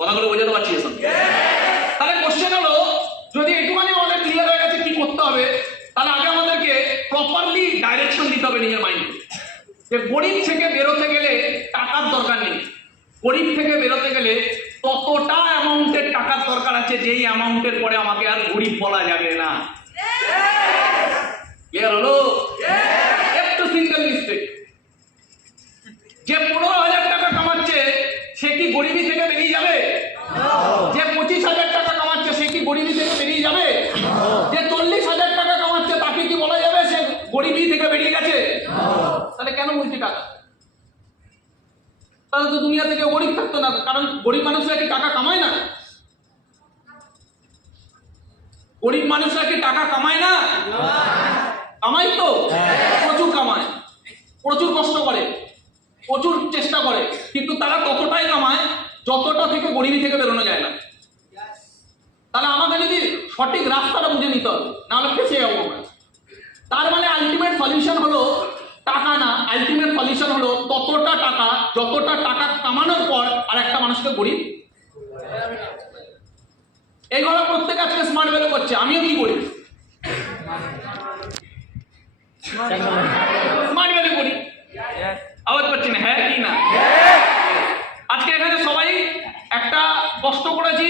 কথাগুলো বোঝাতে পারছি এখন? তাহলে কোশ্চেন হলো, যদি একটুখানি আমাদের ক্লিয়ার হয়ে গেছে কি করতে হবে, তাহলে আগে আমাদেরকে প্রপারলি ডাইরেকশন দিতে হবে নিজের মাইন্ডে, যে গরিব থেকে বেরোতে গেলে টাকার দরকার নেই। গরিব থেকে বেরোতে গেলে ততটা অ্যামাউন্টের টাকার দরকার আছে যেই অ্যামাউন্টের পরে আমাকে আর গরিব বলা যাবে না। ক্লিয়ার হলো? একটু সিঙ্গেল মিস্টেক, যে 15,000 টাকা কামাচ্ছে সে কি গরিবি থেকে বেরিয়ে যাবে? যে 25,000 টাকা কামাচ্ছে সে কি গরিবি থেকে বেরিয়ে যাবে? যে 40,000 টাকা কামাচ্ছে তাকে কি বলা যাবে সে গরিবি থেকে বেরিয়ে গেছে? তাহলে কেন বলছি টাকা? তাহলে তো দুনিয়াতে কেউ গরিব থাকতো না, কারণ গরিব মানুষরা কি টাকা কামায় না? গরিব মানুষরা কি টাকা কামায় না? কামায় তো, প্রচুর কামায়, প্রচুর কষ্ট করে, প্রচুর চেষ্টা করে, কিন্তু তারা ততটাই কামায় যতটা থেকে গরিবি থেকে বেরোনো যায় না। তাহলে আমাদের যদি সঠিক রাস্তাটা বুঝে নিতে হবে, নাহলে ফেঁসে যাবো আমরা। তার মানে আলটিমেট সলিউশন হলো টাকা না, আলটিমেট সলিউশন হলো ততটা টাকা যতটা টাকা কামানোর পর আর একটা মানুষকে গরিব। এইগুলো প্রত্যেক আজকে স্মার্ট ভ্যালু করছে, আমিও কি করি? স্মার্ট ভ্যালু করি। আওয়াজ পাচ্ছি না? হ্যাঁ কি না? আজকে এখানে সবাই একটা কষ্ট করেছি,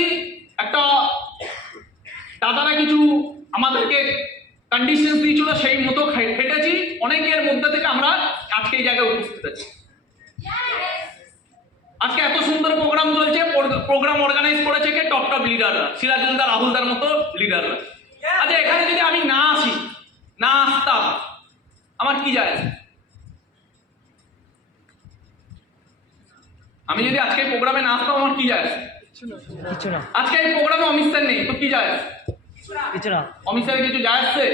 একটা দাদারা কিছু আমাদেরকে কন্ডিশন দিয়েছিল, সেই মতো খেটেছি, অনেকের মধ্যে থেকে আমরা আজকে এই জায়গায় উপস্থিত আছি। আজকে এত সুন্দর প্রোগ্রাম চলছে, প্রোগ্রাম অর্গানাইজ করেছে কে? টপ টপ লিডাররা, সিরাজুলদার, রাহুলদার মতো লিডাররা। আচ্ছা, এখানে যদি আমি না আসি, না আসতাম, আমার কি যায়? আমি যদি আজকে প্রোগ্রামে না আসতাম আমার কি যায়? আজকে এই প্রোগ্রামে অমিত স্যার নেই, তো কি যায়? অমিত স্যারের কিছু যায় আসছে?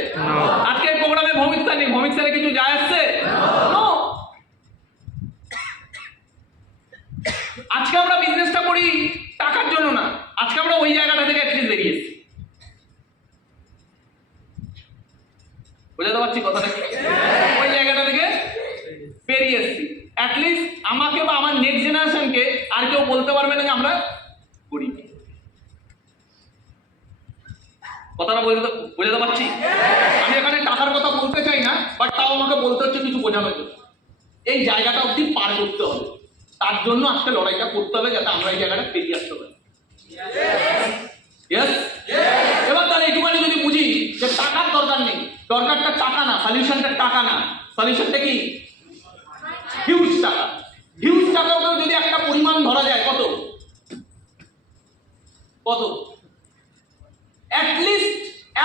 আজকে এই প্রোগ্রামে ভৌমিক স্যার নেই, ভৌমিক স্যারের কিছু যায় আসছে? আজকে আমরা বিজনেসটা করি টাকার জন্য না, আজকে আমরা ওই জায়গাটা থেকে অ্যাটলিস্ট বেরিয়ে এসেছি। বুঝতে পারছি কথাটা কি? ওই জায়গাটা থেকে বেরিয়ে এসেছি, অ্যাটলিস্ট আমাকে বা আমার নেক্সট জেনারেশনকে আর কেউ বলতে পারবে না যে আমরা গরিব। কথাটা বোঝাতে পারছি? আমি এখানে টাকার কথা বলতে চাই না, বাট তাও আমাকে বলতে হচ্ছে কিছু বোঝানোর জন্য। এই জায়গাটা অবধি পার করতে হবে, তার জন্য আজকে লড়াইটা করতে হবে, যাতে আমরা এই জায়গাটা পেরিয়ে আসতে পারি। এবার তাহলে একটুখানি যদি বুঝি যে টাকার দরকার নেই, দরকারটা টাকা না, সলিউশনটা টাকা না, সলিউশনটা কি? হিউজ টাকা। হিউজ টাকাকেও যদি একটা পরিমাণ ধরা যায়, কত কত? At least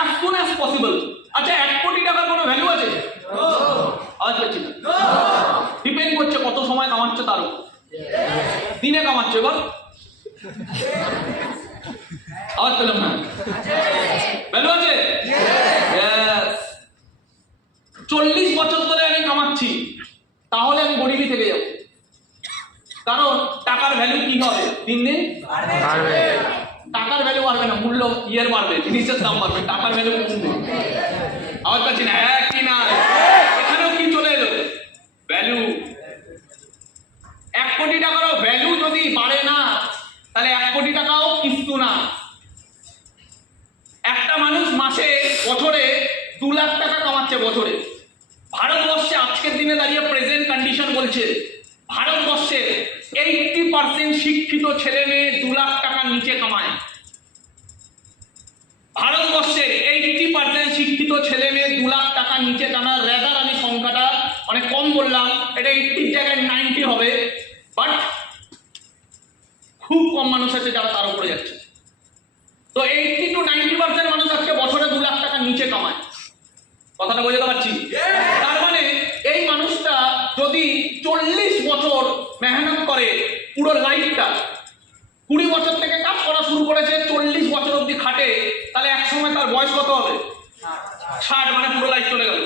as soon as possible। আচ্ছা, 1 কোটি টাকার কোনো ভ্যালু আছে? আওয়াজ পাচ্ছি না? ডিপেন্ড করছে কত সময় কামাচ্ছে তার উপর। দিনে কামাচ্ছে, এবার আওয়াজ পেলাম না? ভ্যালু আছে? 40 বছর ধরে আমি কামাচ্ছি, তাহলে আমি গরিবি থেকে যাব, কারণ টাকার ভ্যালু কি হবে? দিন দিন বাড়বে। টাকার ভ্যালু বাড়বে না, মূল্য ইয়ের বাড়বে, জিনিসের দাম বাড়বে, টাকার ভ্যালু কমবে। আওয়াজ পাচ্ছি না? হ্যাঁ কি না? এখানেও কি চলে এলো? ভ্যালু। 1 কোটি টাকারও ভ্যালু যদি বাড়ে না, তাহলে 1 কোটি টাকাও কিছু না। একটা মানুষ মাসে, বছরে 2 লাখ টাকা কামাচ্ছে বছরে। ভারতবর্ষে আজকের দিনে দাঁড়িয়ে প্রেজেন্ট কন্ডিশন বলছে, ভারতবর্ষে 80% শিক্ষিত ছেলে মেয়ে 2 লাখ টাকার নিচে কামায়। ভারতবর্ষের 80% শিক্ষিত ছেলে মেয়ে 2 লাখ টাকার নিচে কামায়। রেদার আমি সংখ্যাটা অনেক কম বললাম, এটা 80 জায়গায় 90 হবে, বাট খুব কম মানুষ আছে যারা তার উপরে যাচ্ছে। তো 80 to 90% মানুষ আজকে বছরে 2 লাখ টাকার নিচে কামায়। কথাটা বোঝাতে পারছি? তার মানে এই মানুষটা যদি 40 বছর মেহনত করে, পুরো লাইফটা, 20 বছর থেকে কাজ করা শুরু করেছে, 40 বছর অবধি খাটে, তাহলে এক সময় তার বয়স কত হবে? 60, মানে পুরো লাইফ চলে গেল,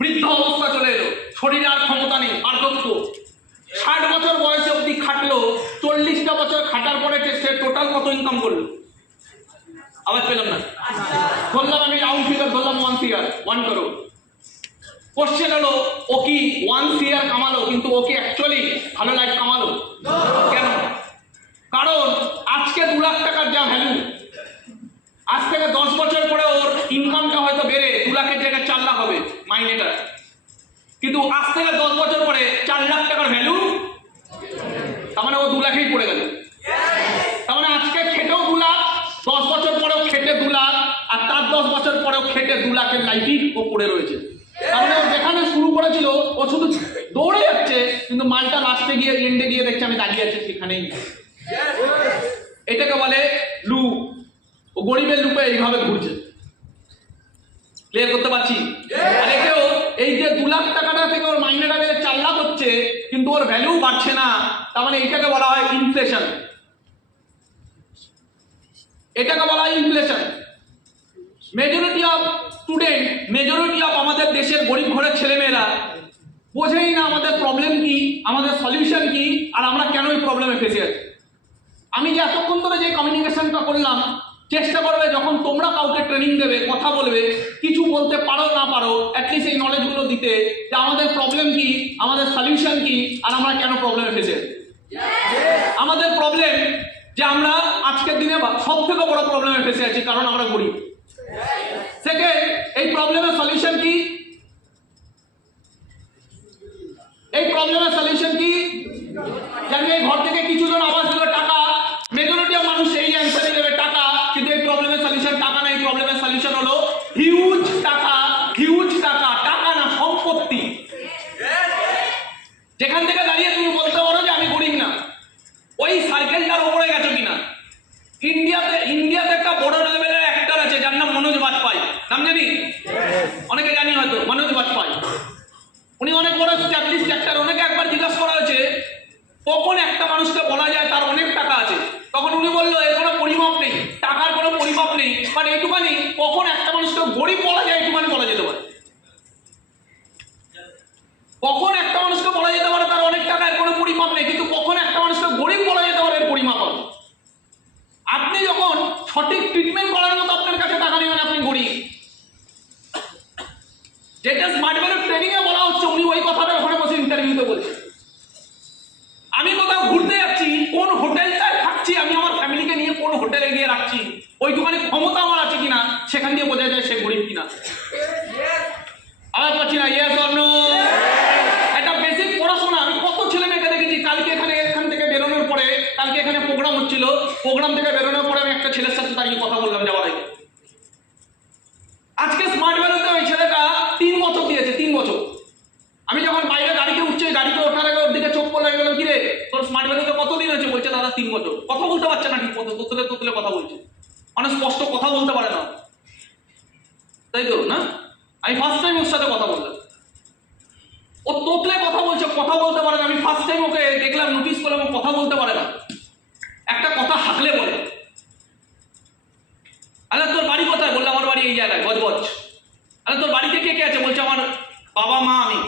বৃদ্ধ অবস্থা চলে এলো, শরীরে আর ক্ষমতা নেই, বার্ধক্য। 60 বছর বয়সে অবধি খাটলো, 40টা বছর খাটার পরে সে টোটাল কত ইনকাম করলো? আওয়াজ পেলাম না? ধরলাম আমি রাউন্ড ফিগার ধরলাম 1 CR, 1 crore। কোশ্চেন হলো, ও কি 1 CR কামালো, কিন্তু ও কি অ্যাকচুয়ালি ভালো লাইফ কামালো? কেন? তার মানে ও 2 লাখেই পড়ে গেল। তার মানে আজকে খেটেও 2 লাখ, 10 বছর পরেও খেটে 2 লাখ, আর তার 10 বছর পরেও খেটে 2 লাখের লাইফই ও পড়ে রয়েছে। তার মানে ও যেখানে শুরু করেছিল ও শুধু দৌড়ে যাচ্ছে, কিন্তু মালটা লাস্টে গিয়ে এন্ডে গিয়ে দেখছে আমি দাঁড়িয়ে আছি সেখানেই। এটাকে বলে লুপ। ও গরিবের লুপে এইভাবে ঘুরছে। ক্লিয়ার করতে পারছি? আর একেও এই যে 2 লাখ টাকাটা থেকে ওর মাইনেটা বেড়ে 4 লাখ হচ্ছে, কিন্তু ওর ভ্যালু বাড়ছে না। তার মানে এটাকে বলা হয় ইনফ্লেশন। এটাকে বলা হয় inflation. Majority of student, majority of আমাদের দেশের গরিব ঘরের ছেলেমেয়েরা বোঝেই না আমাদের প্রবলেম কি, আমাদের সলিউশন কি, আর আমরা কেন এই প্রবলেমে ফেসে আছি। আমি যে এতক্ষণ ধরে যে কমিউনিকেশনটা করলাম, চেষ্টা করবে যখন তোমরা কাউকে ট্রেনিং দেবে, কথা বলবে, কিছু বলতে পারো না পারো, অ্যাটলিস্ট এই নলেজগুলো দিতে যে আমাদের প্রবলেম কি, আমাদের সলিউশন কি, আর আমরা কেন প্রবলেমে ফেসে আছি। আমাদের প্রবলেম যে আমরা আজকের দিনে সব থেকে বড় প্রবলেমে ফেসে আছি, কারণ আমরা গরিব। সেকেন্ড, এই প্রবলেমের সলিউশন কি? এই প্রবলেমের সলিউশন কি? জানি এই ঘর থেকে কিছু জন আওয়াজ দিল টাকা, মেজরিটি অফ মানুষ এই অ্যান্সারই দেবে টাকা, কিন্তু এই প্রবলেমের সলিউশন টাকা না। এই প্রবলেমের সলিউশন হলো হিউজ টাকা, হিউজ টাকা। টাকা না, সম্পত্তি। যেখান থেকে দাঁড়িয়ে তুমি বলতে পারো যে আমি গরিব না, ওই সার্কেলটার উপরে গেছো কিনা। ইন্ডিয়াতে একটা বড় লেভেলের অ্যাক্টর আছে যার নাম মনোজ বাজপাই। নাম জানি? অনেকে জানি হয়তো। মনোজ বাজপাই উনি অনেক বড় স্ট্যাবলিশড অ্যাক্টর। ওনাকে একবার জিজ্ঞাসা করা হয়েছে কখন একটা মানুষকে বলা যায় তার অনেক টাকা আছে, তখন উনি বললো এর কোনো পরিমাপ নেই, টাকার কোনো পরিমাপ নেই, বাট এইটুখানি কখন একটা মানুষকে গরিব বলা যায় এইটুখানি বলা যেতে পারে। কখন একটা মানুষকে বলা যেতে পারে তার অনেক টাকা, এর কোনো পরিমাপ নেই, কিন্তু কখন একটা মানুষকে গরিব বলা যেতে পারে এর পরিমাপ হবে। আপনি যখন সঠিক ট্রিটমেন্ট করার মতো আপনার কাছে টাকা নেবেন, আপনি গরিব। যেটা স্মার্ট ভ্যালু ট্রেনিং এ বলা হচ্ছে, উনি ওই কথাটা ওখানে বসে ইন্টারভিউতে বলছেন। আমি কোথাও ঘুরতে যাচ্ছি, কোন হোটেলটায় থাকছি, আমি আমার ফ্যামিলিকে নিয়ে কোন হোটেলে গিয়ে রাখছি, ওইটুখানি ক্ষমতা আমার আছে কিনা, সেখান দিয়ে বোঝা যায় সে গরিব কিনা। আবার পাচ্ছি না, ইয়েস অর নো? একটা বেসিক পড়াশোনা। আমি কত ছেলে মেয়েকে দেখেছি, কালকে এখান থেকে বেরোনোর পরে, কালকে এখানে প্রোগ্রাম হচ্ছিল, প্রোগ্রাম থেকে বেরোনোর পরে আমি একটা ছেলের সাথে দাঁড়িয়ে কথা বললাম যাওয়ার আগে। আজকে স্মার্ট ভ্যালুতে ওই ছেলেটা 3 বছর দিয়েছে, 3 বছর। আমি যখন বাইরে গাড়িতে উঠছি, গাড়িতে ওঠার আগে ওর দিকে চোখ পড়ে গেল, কি রে তোর স্মার্ট ভ্যালুতে কতদিন হয়েছে? বলছে দাদা 3 বছর। কথা বলতে পারছে না ঠিক মতো, তোতলে কথা বলছে, অনেক স্পষ্ট কথা বলতে পারে না, তাই তো না? আমি ফার্স্ট টাইম ওর সাথে কথা বললাম, ও তোতলে কথা বলছে, কথা বলতে পারে না। আমি ফার্স্ট টাইম ওকে দেখলাম, নোটিস করলাম ও কথা বলতে পারে না, একটা কথা হাঁকলে বলে। আরে তোর বাড়ি কোথায়? বললাম আমার বাড়ি এই জায়গায়, গজগজ। আরে তোর বাড়িতে কে কে আছে? বলছে আমার বাবা মা আমি।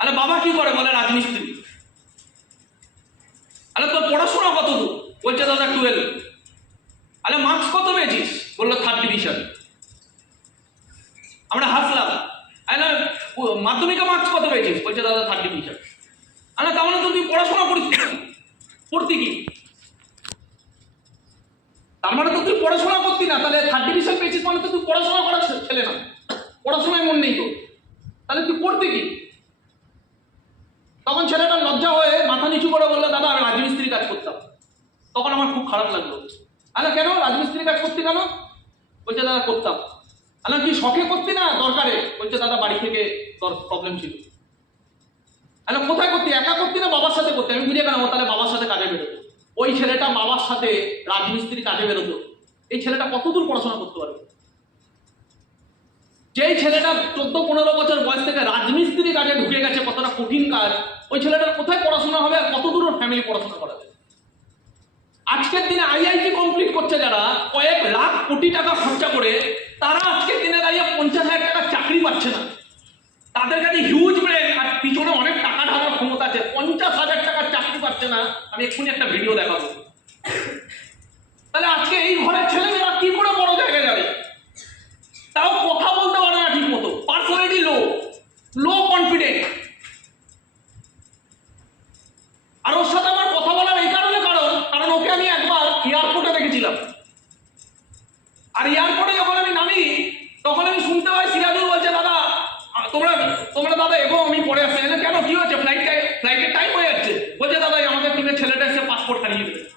আরে বাবা কি করে? বলে রাজমিস্ত্রি। আরে তোর পড়াশোনা কত দূর? বলছে দাদা 12। আরে মার্কস কত পেয়েছিস? বললো 3rd ডিভিশন। আমরা হাসলাম। আরে মাধ্যমিকে মার্কস কত পেয়েছিস? বলছে দাদা 3rd ডিভিশন। আরে তার মানে তো তুই পড়াশোনা করতি কি? তার মানে তো তুই পড়াশোনা করতি না, তাহলে 3rd ডিভিশন পেয়েছিস মানে তো তুই পড়াশোনা করার ছেলে না, পড়াশোনায় মন নেই তো, তাহলে তুই পড়তি কি? তখন ছেলেটা লজ্জা হয়ে মাথা নিচু করে বললো দাদা আমি রাজমিস্ত্রি কাজ করতাম। তখন আমার খুব খারাপ লাগলো। আরে কেন রাজমিস্ত্রি কাজ করতি কেন? বলছে দাদা করতাম। আরে তুই শখে করতি না দরকারে? বলছে দাদা বাড়ি থেকে প্রবলেম ছিল। আরে কোথায় করতি? একা করতি না বাবার সাথে করতি? আমি বুঝে গেলাম ও তাহলে বাবার সাথে কাজে বেরোতো। ওই ছেলেটা বাবার সাথে রাজমিস্ত্রি কাজে বেরোতো, এই ছেলেটা কতদূর পড়াশোনা করতে পারবে? যেই ছেলেটা 14-15 বছর বয়স থেকে রাজমিস্ত্রি কাজে ঢুকে গেছে, কতটা কঠিন কাজ, ওই ছেলেটার কোথায় পড়াশোনা হবে আর কতদূর ওর ফ্যামিলি পড়াশোনা করাবে? আজকের দিনে আইআইটি কমপ্লিট করছে যারা, কয়েক লাখ কোটি টাকা খরচা করে, তারা আজকের দিনে দাঁড়িয়ে 50,000 টাকার চাকরি পাচ্ছে না। তাদের কাছে হিউজ ব্রেন আর পিছনে অনেক টাকা ঢালার ক্ষমতা আছে, 50,000 টাকার চাকরি পাচ্ছে না। আমি এক্ষুনি একটা ভিডিও দেখাবো। তাহলে আজকে এই ঘরের ছেলেমেয়েরা কি করে বড় জায়গায় যাবে? তাও কথা বলতে পারে না ঠিক মতো, পার্সোনালিটি লো কনফিডেন্ট। আর ওর সাথে আমার কথা বলার এই কারণ ওকে আমি একবার এয়ারপোর্টে দেখেছিলাম। আর এয়ারপোর্টে যখন আমি নামি, তখন আমি শুনতে পাই সিরাজুল বলছে দাদা তোমরা দাদা এগো, আমি পরে আসছি। কেন কি হয়েছে? ফ্লাইটের টাইম হয়ে যাচ্ছে। বলছে দাদা হারিয়ে ফেলেছে।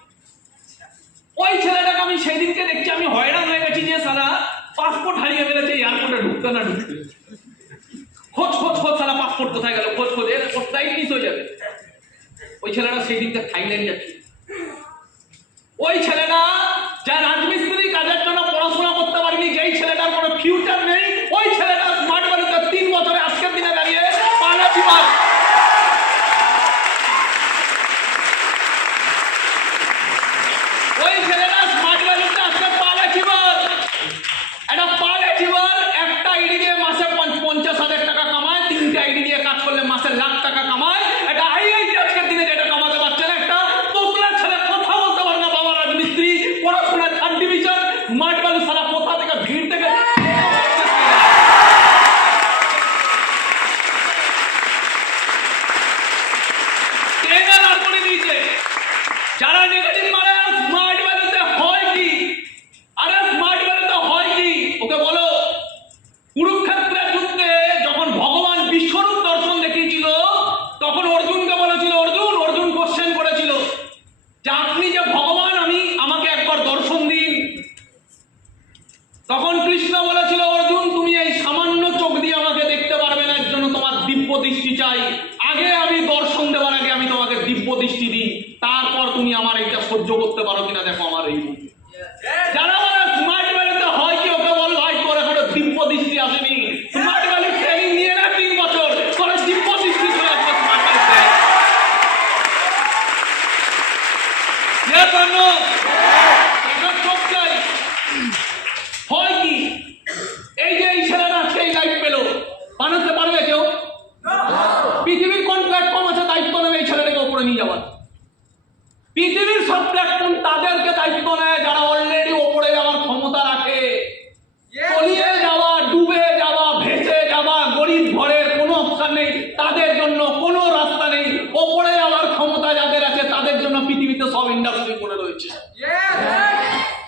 ওই ছেলেটাকে আমি সেই দিনকে দেখছি, আমি হয়রান হয়ে গেছি যে সালা পাসপোর্ট হারিয়ে ফেলেছে, এয়ারপোর্টে ঢুকতে না ঢুকতে খোঁজ সালা পাসপোর্ট কোথায় গেল, খোঁজ এর কোথায় মিস হয়ে যাবে। ওই ছেলেটা সেই দিনকে থাইল্যান্ড যাচ্ছে। ওই ছেলেটা যা রাজমিস্ত্রি কাজের জন্য পড়াশোনা করতে পারেনি, যেই ছেলেটার কোনো ফিউচার নেই, ওই ছেলেটা স্মার্ট ভ্যালিতে 3 বছরে আজকের দিনে দাঁড়িয়ে পালা জীবন। ওই ছেলেটা স্মার্ট ভ্যালিতে আজকে পালা জীবন। একটা পালা জীবন একটা আইডি দিয়ে মাসে 50,000 টাকা কামায়, 3টে আইডি দিয়ে কাজ করলে মাসে লাখ টাকা কামায়। এটা আইআইটি আজকের দিনে যেটা কামাতে পারছে না, একটা তোতলা ছেলে কথা বলতে পারে না, বাবা রাজমিস্ত্রি, পড়াশোনার 3rd ডিভিশন, স্মার্ট ভ্যালি সারা কোথা থেকে ভিড় থেকে ট্রেনার করে দিয়েছে। যারা নেগেটিভ মারে স্মার্ট ভ্যালিতে হয় কি? আরে স্মার্ট ভ্যালিতে হয় কি? ওকে বলো, কুরুক্ষেত্রের যুদ্ধে যখন ভগবান বিশ্বরূপ দর্শন দেখিয়েছিল, তখন অর্জুনকে বলেছিল, অর্জুন কোশ্চেন করেছিল যে আপনি যে ভগবান, আমাকে একবার দর্শন দিন। তখন কৃষ্ণ বলেছিল, অর্জুন তুমি এই সামান্য চোখ দিয়ে আমাকে দেখতে পারবে না, এর জন্য তোমার দিব্য দৃষ্টি চাই। আগে আমি দর্শন দেওয়ার আগে আমি তোমাকে দিব্য দৃষ্টি দিই, তারপর তুমি আমার এইটা সহ্য করতে পারো কিনা দেখো আমার এই মুখ। যারা বলে স্মার্ট ভ্যালিতে হয় কি, ওকে বল ভাই তোর এখনো দিব্য দৃষ্টি আসেনি। স্মার্ট ভ্যালি ট্রেনিং নিয়ে না 3 বছর, তোর দিব্য দৃষ্টি চলে আসবে স্মার্ট ভ্যালিতে। চোখ চাই। হয় কি? এই যে এই ছেলেটা আজকে এই লাইফ পেল, বানাতে পারবে কেউ? পৃথিবীর কোন প্ল্যাটফর্ম আছে দায়িত্ব নেবে এই ছেলেটাকে উপরে নিয়ে যাওয়ার? পৃথিবীর সব প্ল্যাটফর্ম তাদেরকে দায়িত্ব নেয় যারা অলরেডি ওপরে যাওয়ার ক্ষমতা রাখে। তলিয়ে যাওয়া, ডুবে যাওয়া, ভেসে যাওয়া, গরিব ঘরের কোনো অপশন নেই, তাদের জন্য কোনো রাস্তা নেই। ওপরে যাওয়ার ক্ষমতা যাদের আছে তাদের জন্য পৃথিবীতে সব ইন্ডাস্ট্রি করে রয়েছে।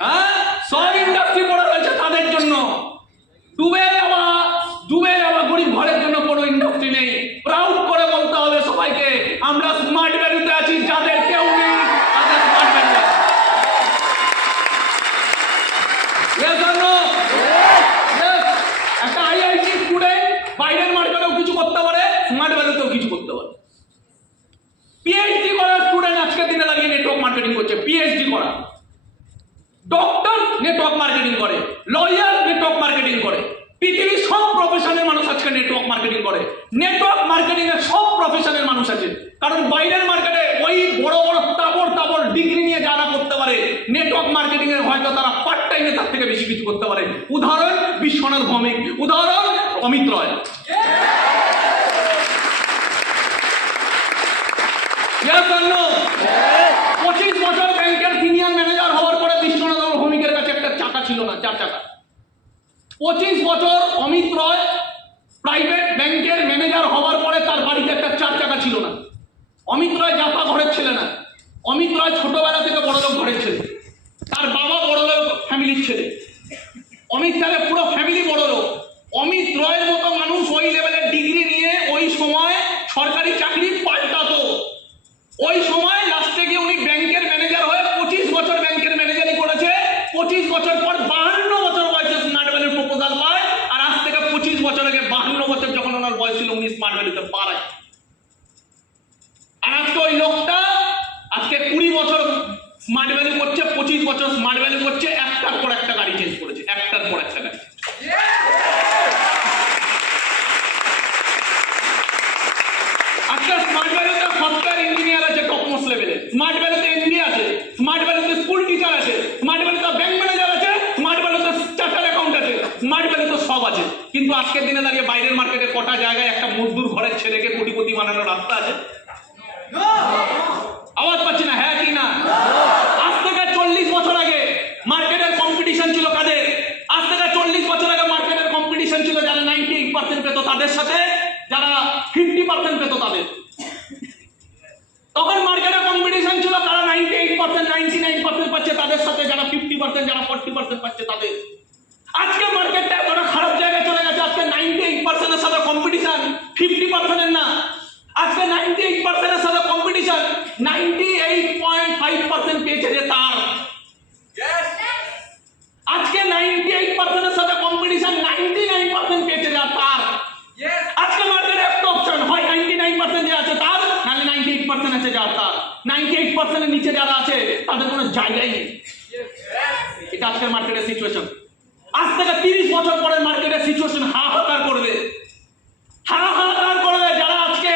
হ্যাঁ, সব ইন্ডাস্ট্রি করে রয়েছে তাদের জন্য। ডুবে যাওয়া গরিব ঘরের জন্য কোনো ইন্ডাস্ট্রি নেই। প্রাউড করে বলতে হবে সবাইকে, আমরা স্মার্ট ভ্যালিতে আছি, যাদের কেউ নেই তাদের স্মার্ট ভ্যালি আছে। একটা আইআইটি স্টুডেন্ট বাইরের মার্কেটেও কিছু করতে পারে, স্মার্ট ভ্যালিতেও কিছু করতে পারে। পিএইচডি করা স্টুডেন্ট আজকের দিনে লাগিয়ে নেটওয়ার্ক মার্কেটিং করছে। পিএইচডি করা ডক্টর নেটওয়ার্ক মার্কেটিং করে, লয়ার নেটওয়ার্ক মার্কেটিং করে। পৃথিবীর সব প্রফেশনের মানুষ আজকে নেটওয়ার্ক মার্কেটিং করে। নেটওয়ার্ক মার্কেটিং এর সব প্রফেশনের মানুষ আছে, কারণ বাইরের মার্কেটে ওই বড় বড় তাবড় ডিগ্রি নিয়ে যারা করতে পারে, নেটওয়ার্ক মার্কেটিং এর হয়তো তারা পার্ট টাইমে তার থেকে বেশি কিছু করতে পারে। উদাহরণ বিশ্বনাথ ভৌমিক, উদাহরণ অমিত রয়। 25 বছর ব্যাংকের সিনিয়র ম্যানেজার হওয়ার পরে বিশ্বনাথ ভৌমিকের কাছে একটা চাকা ছিল না, 4 চাকা। 25 বছর অমিত রয় প্রাইভেট ব্যাংকের ম্যানেজার হওয়ার পরে তার বাড়িতে একটা 4 চাকা ছিল না। অমিত রয় জাপা ঘরের ছেলে না, অমিত রয় ছোটবেলা থেকে বড়লোক ঘরের ছেলে। তার বাবা বড়লোক ফ্যামিলির ছেলে, অমিত রয়ের পুরো ফ্যামিলি বড়লোক। অমিত রয়ের মতো মানুষ ওই লেভেলের ডিগ্রি নিয়ে ওই সময় সরকারি চাকরি পাল্টাতো। ওই সময় লাস্টে গিয়ে উনি ব্যাংকের ম্যানেজার হয়ে 25 বছর ব্যাংকের ম্যানেজারই করেছে। 25 বছর পর 52 বছর বয়সে স্মার্ট ভ্যালির প্রপোজাল পায়। আর আজ থেকে 25 বছর আগে 52 বছর যখন ওনার বয়স ছিল, উনি স্মার্ট ভ্যালিতে পারায়। আর আজকে ওই লোকটা আজকে 20 বছর স্মার্ট ভ্যালি করছে, 25 বছর স্মার্ট ভ্যালি করছে, একটার পর একটা গাড়ি চেঞ্জ করেছে, একটার পর একটা গাড়ি। আজকে স্মার্ট ভ্যালিতে সফটওয়্যার ইঞ্জিনিয়ার আছে টপ মোস্ট লেভেলে, স্মার্ট ভ্যালিতে এমবি আছে, স্মার্ট ভ্যালিতে স্কুল টিচার আছে, স্মার্ট ভ্যালিতে ব্যাংক ম্যানেজার আছে, স্মার্ট ভ্যালিতে চার্টার অ্যাকাউন্ট আছে, স্মার্ট ভ্যালিতে সব আছে। কিন্তু আজকের দিনে দাঁড়িয়ে বাইরের মার্কেটে কটা জায়গায় একটা মজদুর ঘরের ছেলেকে কোটিপতি বানানোর রাস্তা আছে? আওয়াজ পাচ্ছি না, হ্যাঁ কি না? আজ থেকে 40 বছর আগে মার্কেটের কম্পিটিশন ছিল কাদের? আজ থেকে 40 বছর আগে মার্কেটের কম্পিটিশন ছিল যারা 98% পেত তাদের সাথে, যারা 50% পেত তাদের। তখন মার্কেটে কম্পিটিশন ছিল তারা 98%, 99% পাচ্ছে তাদের সাথে, যারা 50%, যারা 40% পাচ্ছে তাদের। আজকে মার্কেটটা এতটা খারাপ জায়গায় চলে গেছে, আজকে 98% এর সাথে কম্পিটিশন, 50% এর না। আজকে 98% এর সাথে কম্পিটিশন, 98.5 5% পেয়েছে যে তার, আজকে 98% এর সাথে কম্পিটিশন 99% পেয়েছে যা তার। আজকে মার্কেটে একটা অপশন হয় 99% যে আছে তার, নাহলে 98% আছে যা তার। 98% এর নিচে যারা আছে তাদের কোনো জায়গাই নেই। এটা আজকের মার্কেটের সিচুয়েশন। আজ থেকে 30 বছর পরের মার্কেটের সিচুয়েশন হাহাকার করবে, হাহাকার করবে। যারা আজকে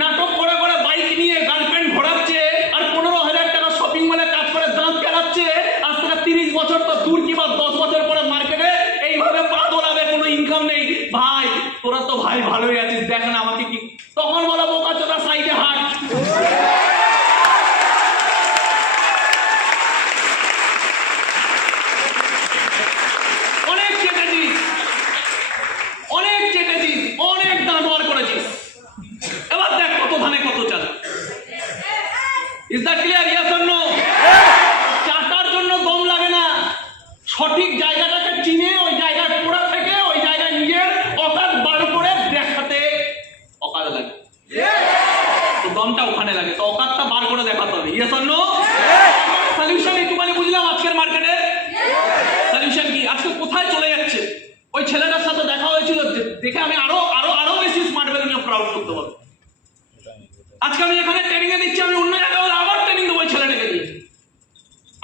নাটক করে করে বাইক নিয়ে গার্লফ্রেন্ড ঘোরাচ্ছে আর 15,000 টাকা শপিং মলে কাজ করে দাঁত কেলাচ্ছে, আজ থেকে 30 বছর তো দূর কি বা 10 বছর পরে মার্কেটে এইভাবে পা দোলাবে, কোনো ইনকাম নেই। ভাই তোরা তো ভাই ভালোই আছিস, দেখ না আমাকে কি, তখন বলা বোকা চোদা সাইডে হাট। অনেক চেটেছিস, অনেক দাঁত বার করেছিস, এবার দেখ কত ধানে কত চাল। Is that clear? Yes or no? চাটার জন্য দম লাগে না, সঠিক জায়গাটাকে চিনে ওই জায়গায় পড়া থেকে ওই জায়গায় নিজের অকাত বার করে দেখাতে অকাত লাগে, তো দমটা ওখানে লাগে, তো অকাতটা বার করে দেখাতে হবে। Yes or no? সলিউশন একটুখানি বুঝলাম আজকের মার্কেটে। সলিউশন কি? আজকে কোথায় চলে যাচ্ছে? ওই ছেলেটার সাথে দেখা হয়েছিল, দেখে আমি আরো আরো আরো বেশি স্মার্ট ভ্যালু নিয়ে প্রাউড করতে পারবো। আজকে আমি এখানে ট্রেনিং এ দিচ্ছি, আমি অন্য জায়গায় আবার ট্রেনিং দেবো ওই ছেলেটাকে দিয়ে।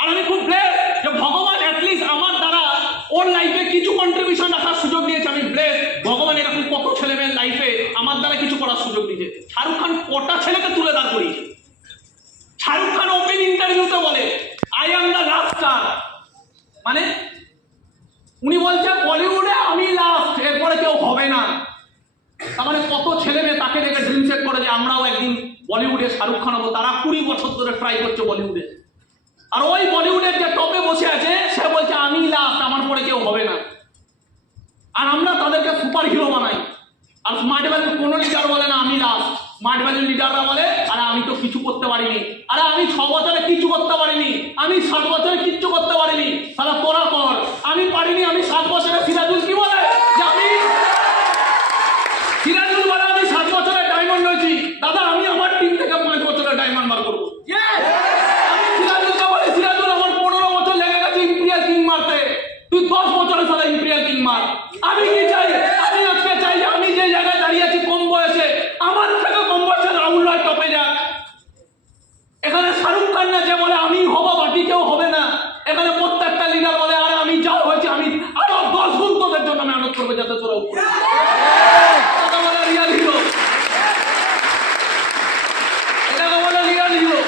আর আমি খুব ব্লেস যে ভগবান অ্যাটলিস্ট আমার দ্বারা ওর লাইফে কিছু কন্ট্রিবিউশন রাখার সুযোগ দিয়েছে। আমি ব্লেস, ভগবান এরকম কত ছেলে মেয়ের লাইফে আমার দ্বারা কিছু করার সুযোগ দিয়েছে। শাহরুখ খান কটা ছেলেকে তুলে দাঁড় করিয়েছে। শাহরুখ খান ওপেন ইন্টারভিউতে বলে I am the last star, মানে উনি বলছেন বলিউডে আমি লাস্ট, এরপরে কেউ হবে না। তার মানে কত ছেলে মেয়ে তাকে দেখে ড্রিম সেট করে যে আমরাও একদিন বলিউডে শাহরুখ খান হবো। তারা 20 বছর ধরে ট্রাই করছে বলিউডে, আর ওই বলিউডের যে টপে বসে আছে সে বলছে আমি লাস্ট, আমার পরে কেউ হবে না। আর আমরা তাদেরকে সুপার হিরো বানাই। আর স্মার্ট ভ্যালু কোনো লিডার বলে না আমি লাস্ট, স্মার্ট ভ্যালু লিডাররা বলে আরে আমি তো কিছু করতে পারিনি, আরে আমি 6 বছরে কিছু করতে পারিনি, আমি 7 বছরে কিচ্ছু করতে পারিনি, তাহলে তোরা কর। আমি পারিনি, আমি 7 বছরে। সিরাজুল কি বলে যে আমি, সিরাজুল বলে আমি 7 বছরে ডায়মন্ড হয়েছি, দাদা আমি আমার টিম থেকে 5 বছরে ডায়মন্ড বার করবো। আমি সিরাজুলকে বলি সিরাজুল আমার 15 বছর লেগে গেছে ইম্পিরিয়াল কিং মারতে, তুই 10 বছরে সারা ইম্পিরিয়াল কিং মার। আমি কি চাই? আমি আজকে চাই যে আমি যে জায়গায় দাঁড়িয়ে আছি কম বয়সে, আমার থেকে কম বয়সে রাহুল রয় টপে যাক। এখানে শাহরুখ খান না যে বলে আমি হবো বাকি কেউ হবে না, এখানে প্রত্যেকটা লিডার বলে আরে আমি যা হয়েছে আমি আরো 10 গুণ তোদের জন্য মেহনত করবো যাতে তোরা উপরে। এটা বলে রিয়াল হিরো, এটাকে বলে রিয়াল হিরো।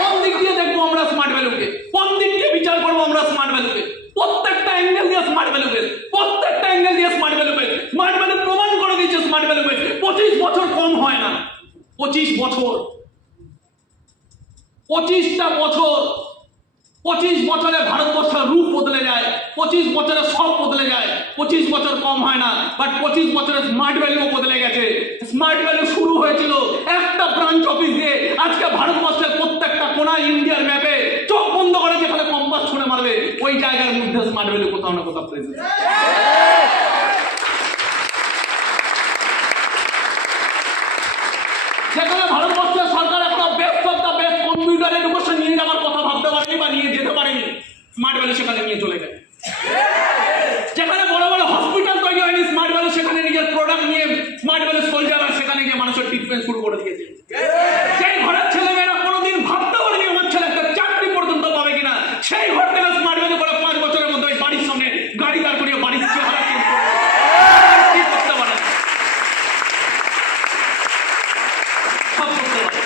কোন দিক দিয়ে দেখবো আমরা স্মার্ট ভ্যালুকে? কোন দিক দিয়ে বিচার করবো আমরা স্মার্ট ভ্যালুকে? প্রত্যেকটা অ্যাঙ্গেল দিয়ে স্মার্ট ভ্যালুকে, প্রত্যেকটা অ্যাঙ্গেল দিয়ে স্মার্ট ভ্যালুকে। স্মার্ট ভ্যালু প্রমাণ করে দিয়েছে স্মার্ট ভ্যালুকে 25 বছর কম হয় না। 25 বছর, 25টা বছর, 25 বছরে ভারতবর্ষের রূপ বদলে যায়, 25 বছরে সব বদলে যায়। 25 বছর কম হয় না, বাট 25 বছরে স্মার্ট ভ্যালু বদলে গেছে। স্মার্ট ভ্যালু শুরু হয়েছিল একটা ব্রাঞ্চ অফিস দিয়ে, আজকে ভারতবর্ষের প্রত্যেকটা কোনা ইন্ডিয়ার ম্যাপে চোখ বন্ধ করে যেখানে কম্পাস ছুঁড়ে মারবে ওই জায়গার মধ্যে স্মার্ট ভ্যালু কোথাও না কোথাও প্রেজেন্ট। যেখানে ভারতবর্ষের সরকার একটা best of the best computer education নিয়ে যাওয়ার কথা ভাবতে পারেনি বা নিয়ে যেতে পারেনি, স্মার্ট ভ্যালু সেখানে নিয়ে চলে গেছে। যেখানে বড় বড় হসপিটাল তৈরি হয়নি স্মার্ট ভ্যালু সেখানে নিজের প্রোডাক্ট নিয়ে স্মার্ট ভ্যালু সোলজার আর সেখানে গিয়ে মানুষের ট্রিটমেন্ট শুরু করে দিয়েছে। সেই ঘরের ছেলেমেয়েরা কোনোদিন ভাবতে পারেনি আমার ছেলে একটা চাকরি পর্যন্ত পাবে কিনা, সেই ঘর থেকে স্মার্ট ভ্যালু করে 5 বছরের মধ্যে ওই বাড়ির সামনে গাড়ি দাঁড় করিয়ে বাড়ির চেহারা চেঞ্জ কি করতে পারে, সব করতে পারে।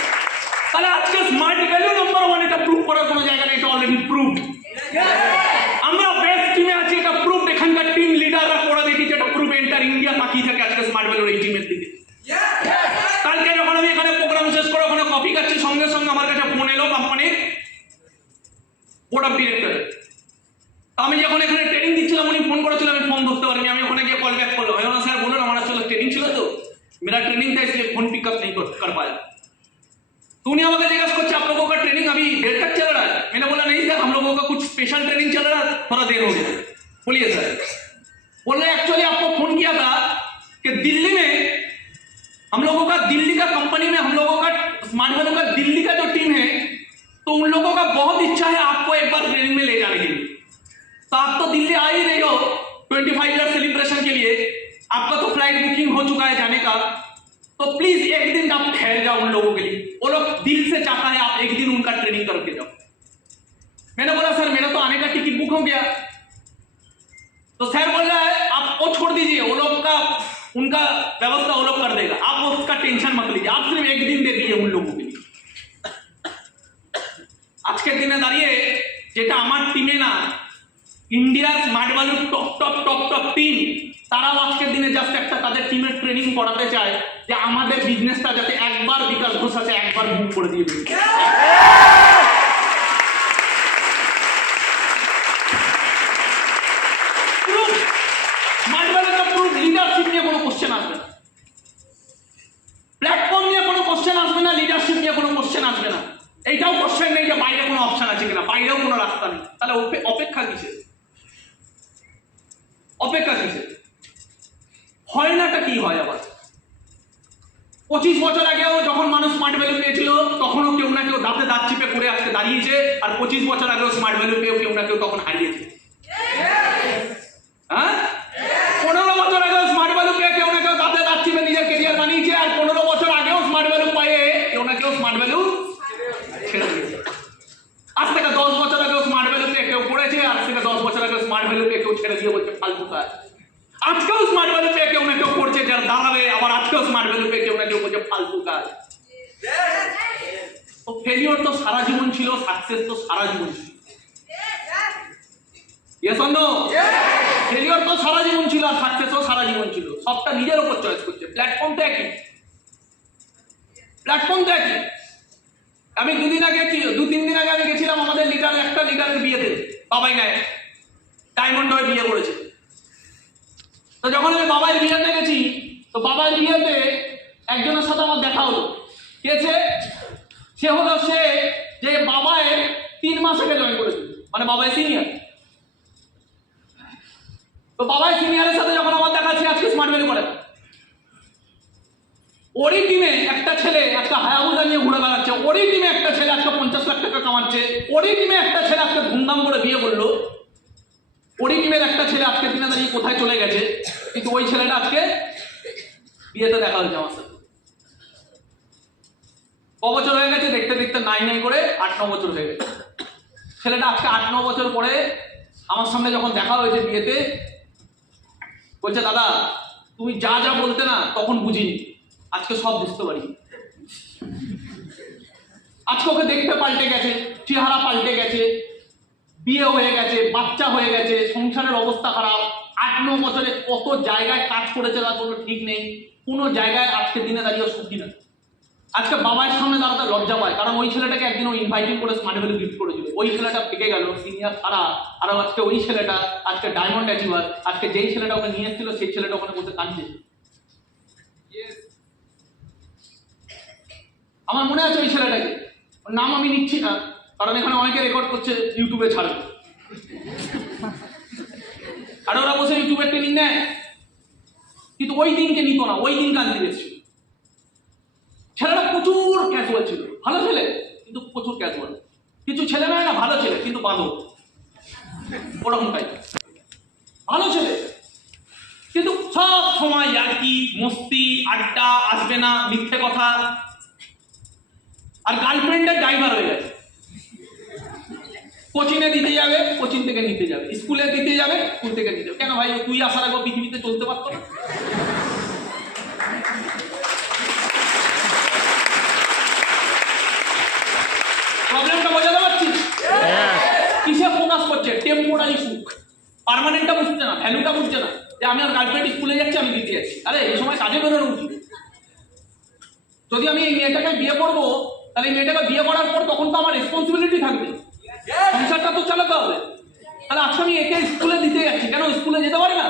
তাহলে আজকে স্মার্ট ভ্যালু নাম্বার 1 এটা প্রুভ করার কোনো জায়গা নেই, এটা অলরেডি প্রুভ। আমরা বেস্ট টিমে আছি, এটা প্রুভ। এখানকার টিম লিডাররা করে দেখিয়েছে, এটা প্রুভ। এন্টার ইন্ডিয়া তাকিয়ে থাকে আজকে স্মার্ট ভ্যালুর এই টিমের দিকে। কালকে যখন আমি এখানে প্রোগ্রাম শেষ করে ওখানে কফি খাচ্ছি, সঙ্গে সঙ্গে আমার কাছে ফোন এলো কোম্পানির বোর্ড অফ ডিরেক্টর। আমি যখন এখানে ট্রেনিং দিচ্ছিলাম উনি ফোন করেছিল, আমি ফোন ধরতে পারিনি। আমি ওখানে গিয়ে কল ব্যাক করলাম, আমি বললাম স্যার বলুন আমার আসলে ট্রেনিং ছিল তো मेरा ट्रेनिंग था इसलिए फोन पिकअप नहीं कर पाया। तो उन्हें हमें जिज्ञासा करते आप लोगों का ट्रेनिंग अभी देर तक चल रहा है? मैंने बोला नहीं सर हम लोगों का कुछ स्पेशल ट्रेनिंग चल रहा है, थोड़ा देर हो गया। बोलिए सर। बोल रहे एक्चुअली आपको फोन किया था कि दिल्ली में हम लोगों का, दिल्ली का कंपनी में हम लोगों का स्मार्ट वैल्यू का दिल्ली का जो टीम तो उन लोगों का बहुत इच्छा है आपको एक बार ट्रेनिंग में ले जाने के लिए। तो आप तो दिल्ली आ ही रहे हो 25 ईयर सेलिब्रेशन के लिए, आपका तो फ्लाइट बुकिंग हो चुका है जाने का, तो प्लीज एक दिन आप ठहर जाओ उन लोगों के लिए। वो लोग दिल से चाहता है आप एक दिन उनका ट्रेनिंग करके जाओ। मैंने बोला सर मेरा तो आने का टिकट बुक हो गया। तो सर बोल रहा है आप वो छोड़ दीजिए, वो लोग का उनका व्यवस्था वो लोग कर देगा, आप उसका टेंशन मत लीजिए, आप सिर्फ एक दिन दे दीजिए उन लोगों के लिए। আজকের দিনে দাঁড়িয়ে যেটা আমার টিমে না, ইন্ডিয়ার স্মার্ট ভ্যালু টপ টিম, তারাও আজকের দিনে জাস্ট একটা তাদের টিমের ট্রেনিং করাতে চায় যে আমাদের বিজনেসটা যাতে একবার বিকাশ ঘোষ আছে একবার বুক করে দিয়ে দেবে। স্মার্ট ভ্যালুটা পুরো লিডারশিপ নিয়ে কোনো কোশ্চেন আসবে না, প্ল্যাটফর্ম নিয়ে কোনো কোশ্চেন আসবে না, লিডারশিপ নিয়ে কোনো কোশ্চেন আসবে না। এইটাও কোশ্চেন নেই যে বাইরে কোনো অপশন আছে কিনা, বাইরেও কোনো রাস্তা নেই। তাহলে অপেক্ষা কিসের? অপেক্ষা কিসের? হয় নাটা কি হয় আবার? 25 বছর আগেও যখন মানুষ স্মার্ট ভ্যালু পেয়েছিল তখনও কেউ না কেউ দাঁতে দাঁত চিপে করে আজকে দাঁড়িয়েছে, আর 25 বছর আগেও স্মার্ট ভ্যালু পেয়েও কেউ না কেউ তখন হারিয়েছে। হ্যাঁ, 15 বছর আগেও স্মার্ট ভ্যালু পেয়ে কেউ না কেউ দাঁতে দাঁত চিপে নিজের কেরিয়ার বানিয়েছে, আর 15 বছর আগেও স্মার্ট ভ্যালু পেয়ে কেউ না কেউ স্মার্ট ভ্যালু ছেড়ে দিয়েছে। আজ থেকে 10 বছর আগেও স্মার্ট ভ্যালু পেয়ে কেউ পড়েছে, আজ থেকে 10 বছর আগেও স্মার্ট ভ্যালু পেয়ে কেউ ছেড়ে দিয়ে বলছে ফালতু কাজ। আজকেও স্মার্ট ভ্যালু পেয়ে কেউ না কেউ করছে যার দাঁড়াবে, আবার আজকেও স্মার্ট ভ্যালু পেয়ে কেউ না কেউ বলছে ফালতু কাজ। তো ফেলিওর তো সারা জীবন ছিল, সাকসেস তো সারা জীবন ছিল। Yes or no? ফেলিওর তো সারা জীবন ছিল আর সাকসেসও সারা জীবন ছিল, সবটা নিজের উপর চয়েস করছে। প্ল্যাটফর্ম তো একই, প্ল্যাটফর্ম তো একই। আমি 2-3 দিন আগে আমি গেছিলাম আমাদের একটা লিডারের বিয়েতে, বাবাই নাই ডায়মন্ড হয়ে বিয়ে করেছে। তো যখন আমি বাবার বিয়েতে গেছি, তো বাবার বিয়েতে একজনের সাথে আমার দেখা হলো। কে সে হলো সে যে বাবায়ের 3 মাস আগে জয়েন করেছিল, মানে বাবাই সিনিয়র। তো বাবাই সিনিয়রের সাথে যখন আমার দেখা, সে আজকে স্মার্ট ভ্যালু করে। ওরই টিমে একটা ছেলে একটা হায়াবুসা নিয়ে ঘুরে বেড়াচ্ছে, ওরই টিমে একটা ছেলে আজকে 50 লাখ টাকা কামাচ্ছে, ওরই টিমে একটা ছেলে আজকে ধুমধাম করে বিয়ে করলো, ওরই টিমের একটা ছেলে আজকে দিনে দাঁড়িয়ে কোথায় চলে গেছে, কিন্তু ওই ছেলেটা আজকে বিয়েতে দেখা হয়েছে আমার সাথে। বছর হয়ে গেছে, দেখতে দেখতে নাই করে 8-9 বছর হয়ে গেছে। ছেলেটা আজকে 8-9 বছর পরে আমার সামনে যখন দেখা হয়েছে বিয়েতে, বলছে দাদা তুমি যা যা বলতে না তখন বুঝিনি, আজকে সব বুঝতে পারি। আজকে ওকে দেখতে পাল্টে গেছে, চেহারা পাল্টে গেছে, বিয়ে হয়ে গেছে, বাচ্চা হয়ে গেছে, সংসারের অবস্থা খারাপ। 8-9 বছরে কত জায়গায় কাজ করেছে তার কোনো ঠিক নেই, কোনো জায়গায় আজকে দিনে দাঁড়িয়ে সুখী না। আজকে বাবার সামনে দাঁড়াতে লজ্জা পায়, কারণ ওই ছেলেটাকে একদিন ওই ইনভাইটিং করে স্মার্ট ভ্যালু গিফট করেছিল, ওই ছেলেটা থেকে গেল সিনিয়র ছাড়া, আর আজকে ওই ছেলেটা আজকে ডায়মন্ড অ্যাচিভার, আজকে যেই ছেলেটা ওকে নিয়ে এসেছিল সেই ছেলেটা ওখানে বসে কাঁদছে। আমার মনে আছে ওই ছেলেটাকে, ওর নাম আমি নিচ্ছি না কারণ এখানে অনেকে রেকর্ড করছে, ইউটিউবে ছাড়বে, আর ওরা বসে ইউটিউবের ট্রেনিং নেয়, কিন্তু ওই দিনকে নিত না, ওই দিন কাঁদতে এসেছিল। ছেলেটা প্রচুর ক্যাজুয়াল ছিল, ভালো ছেলে কিন্তু প্রচুর ক্যাজুয়াল। কিছু ছেলে নয় না ভালো ছেলে কিন্তু বাঁধো, ওরকম টাইপ ভালো ছেলে, কিন্তু সব সময় ইয়ার্কি মস্তি আড্ডা, আসবে না মিথ্যে কথা, আর গার্লফ্রেন্ডের ড্রাইভার হয়ে গেছে। কোচিংয়ে দিতে যাবে, কোচিং থেকে নিতে যাবে, স্কুলে দিতে যাবে, স্কুল থেকে নিতে যাবে। কেন ভাই তুই আসার আগে পৃথিবীতে চলতে পারতো না? প্রবলেমটা বোঝাতে পারছিস? কিসে ফোকাস করছে? টেম্পোরারি সুখ, পার্মানেন্টটা বুঝছে না, ভ্যালুটা বুঝছে না, যে আমি আর গার্লফ্রেন্ড স্কুলে যাচ্ছি আমি দিতে যাচ্ছি। আরে এই সময় কাজে বেরোনো উচিত। যদি আমি এই মেয়েটাকে বিয়ে করবো, তাহলে এই মেয়েটাকে বিয়ে করার পর তখন তো আমার রেসপন্সিবিলিটি থাকবে, সংসারটা তো চালাতে হবে। তাহলে আজকে আমি একে স্কুলে দিতে যাচ্ছি, কেন স্কুলে যেতে পারে না?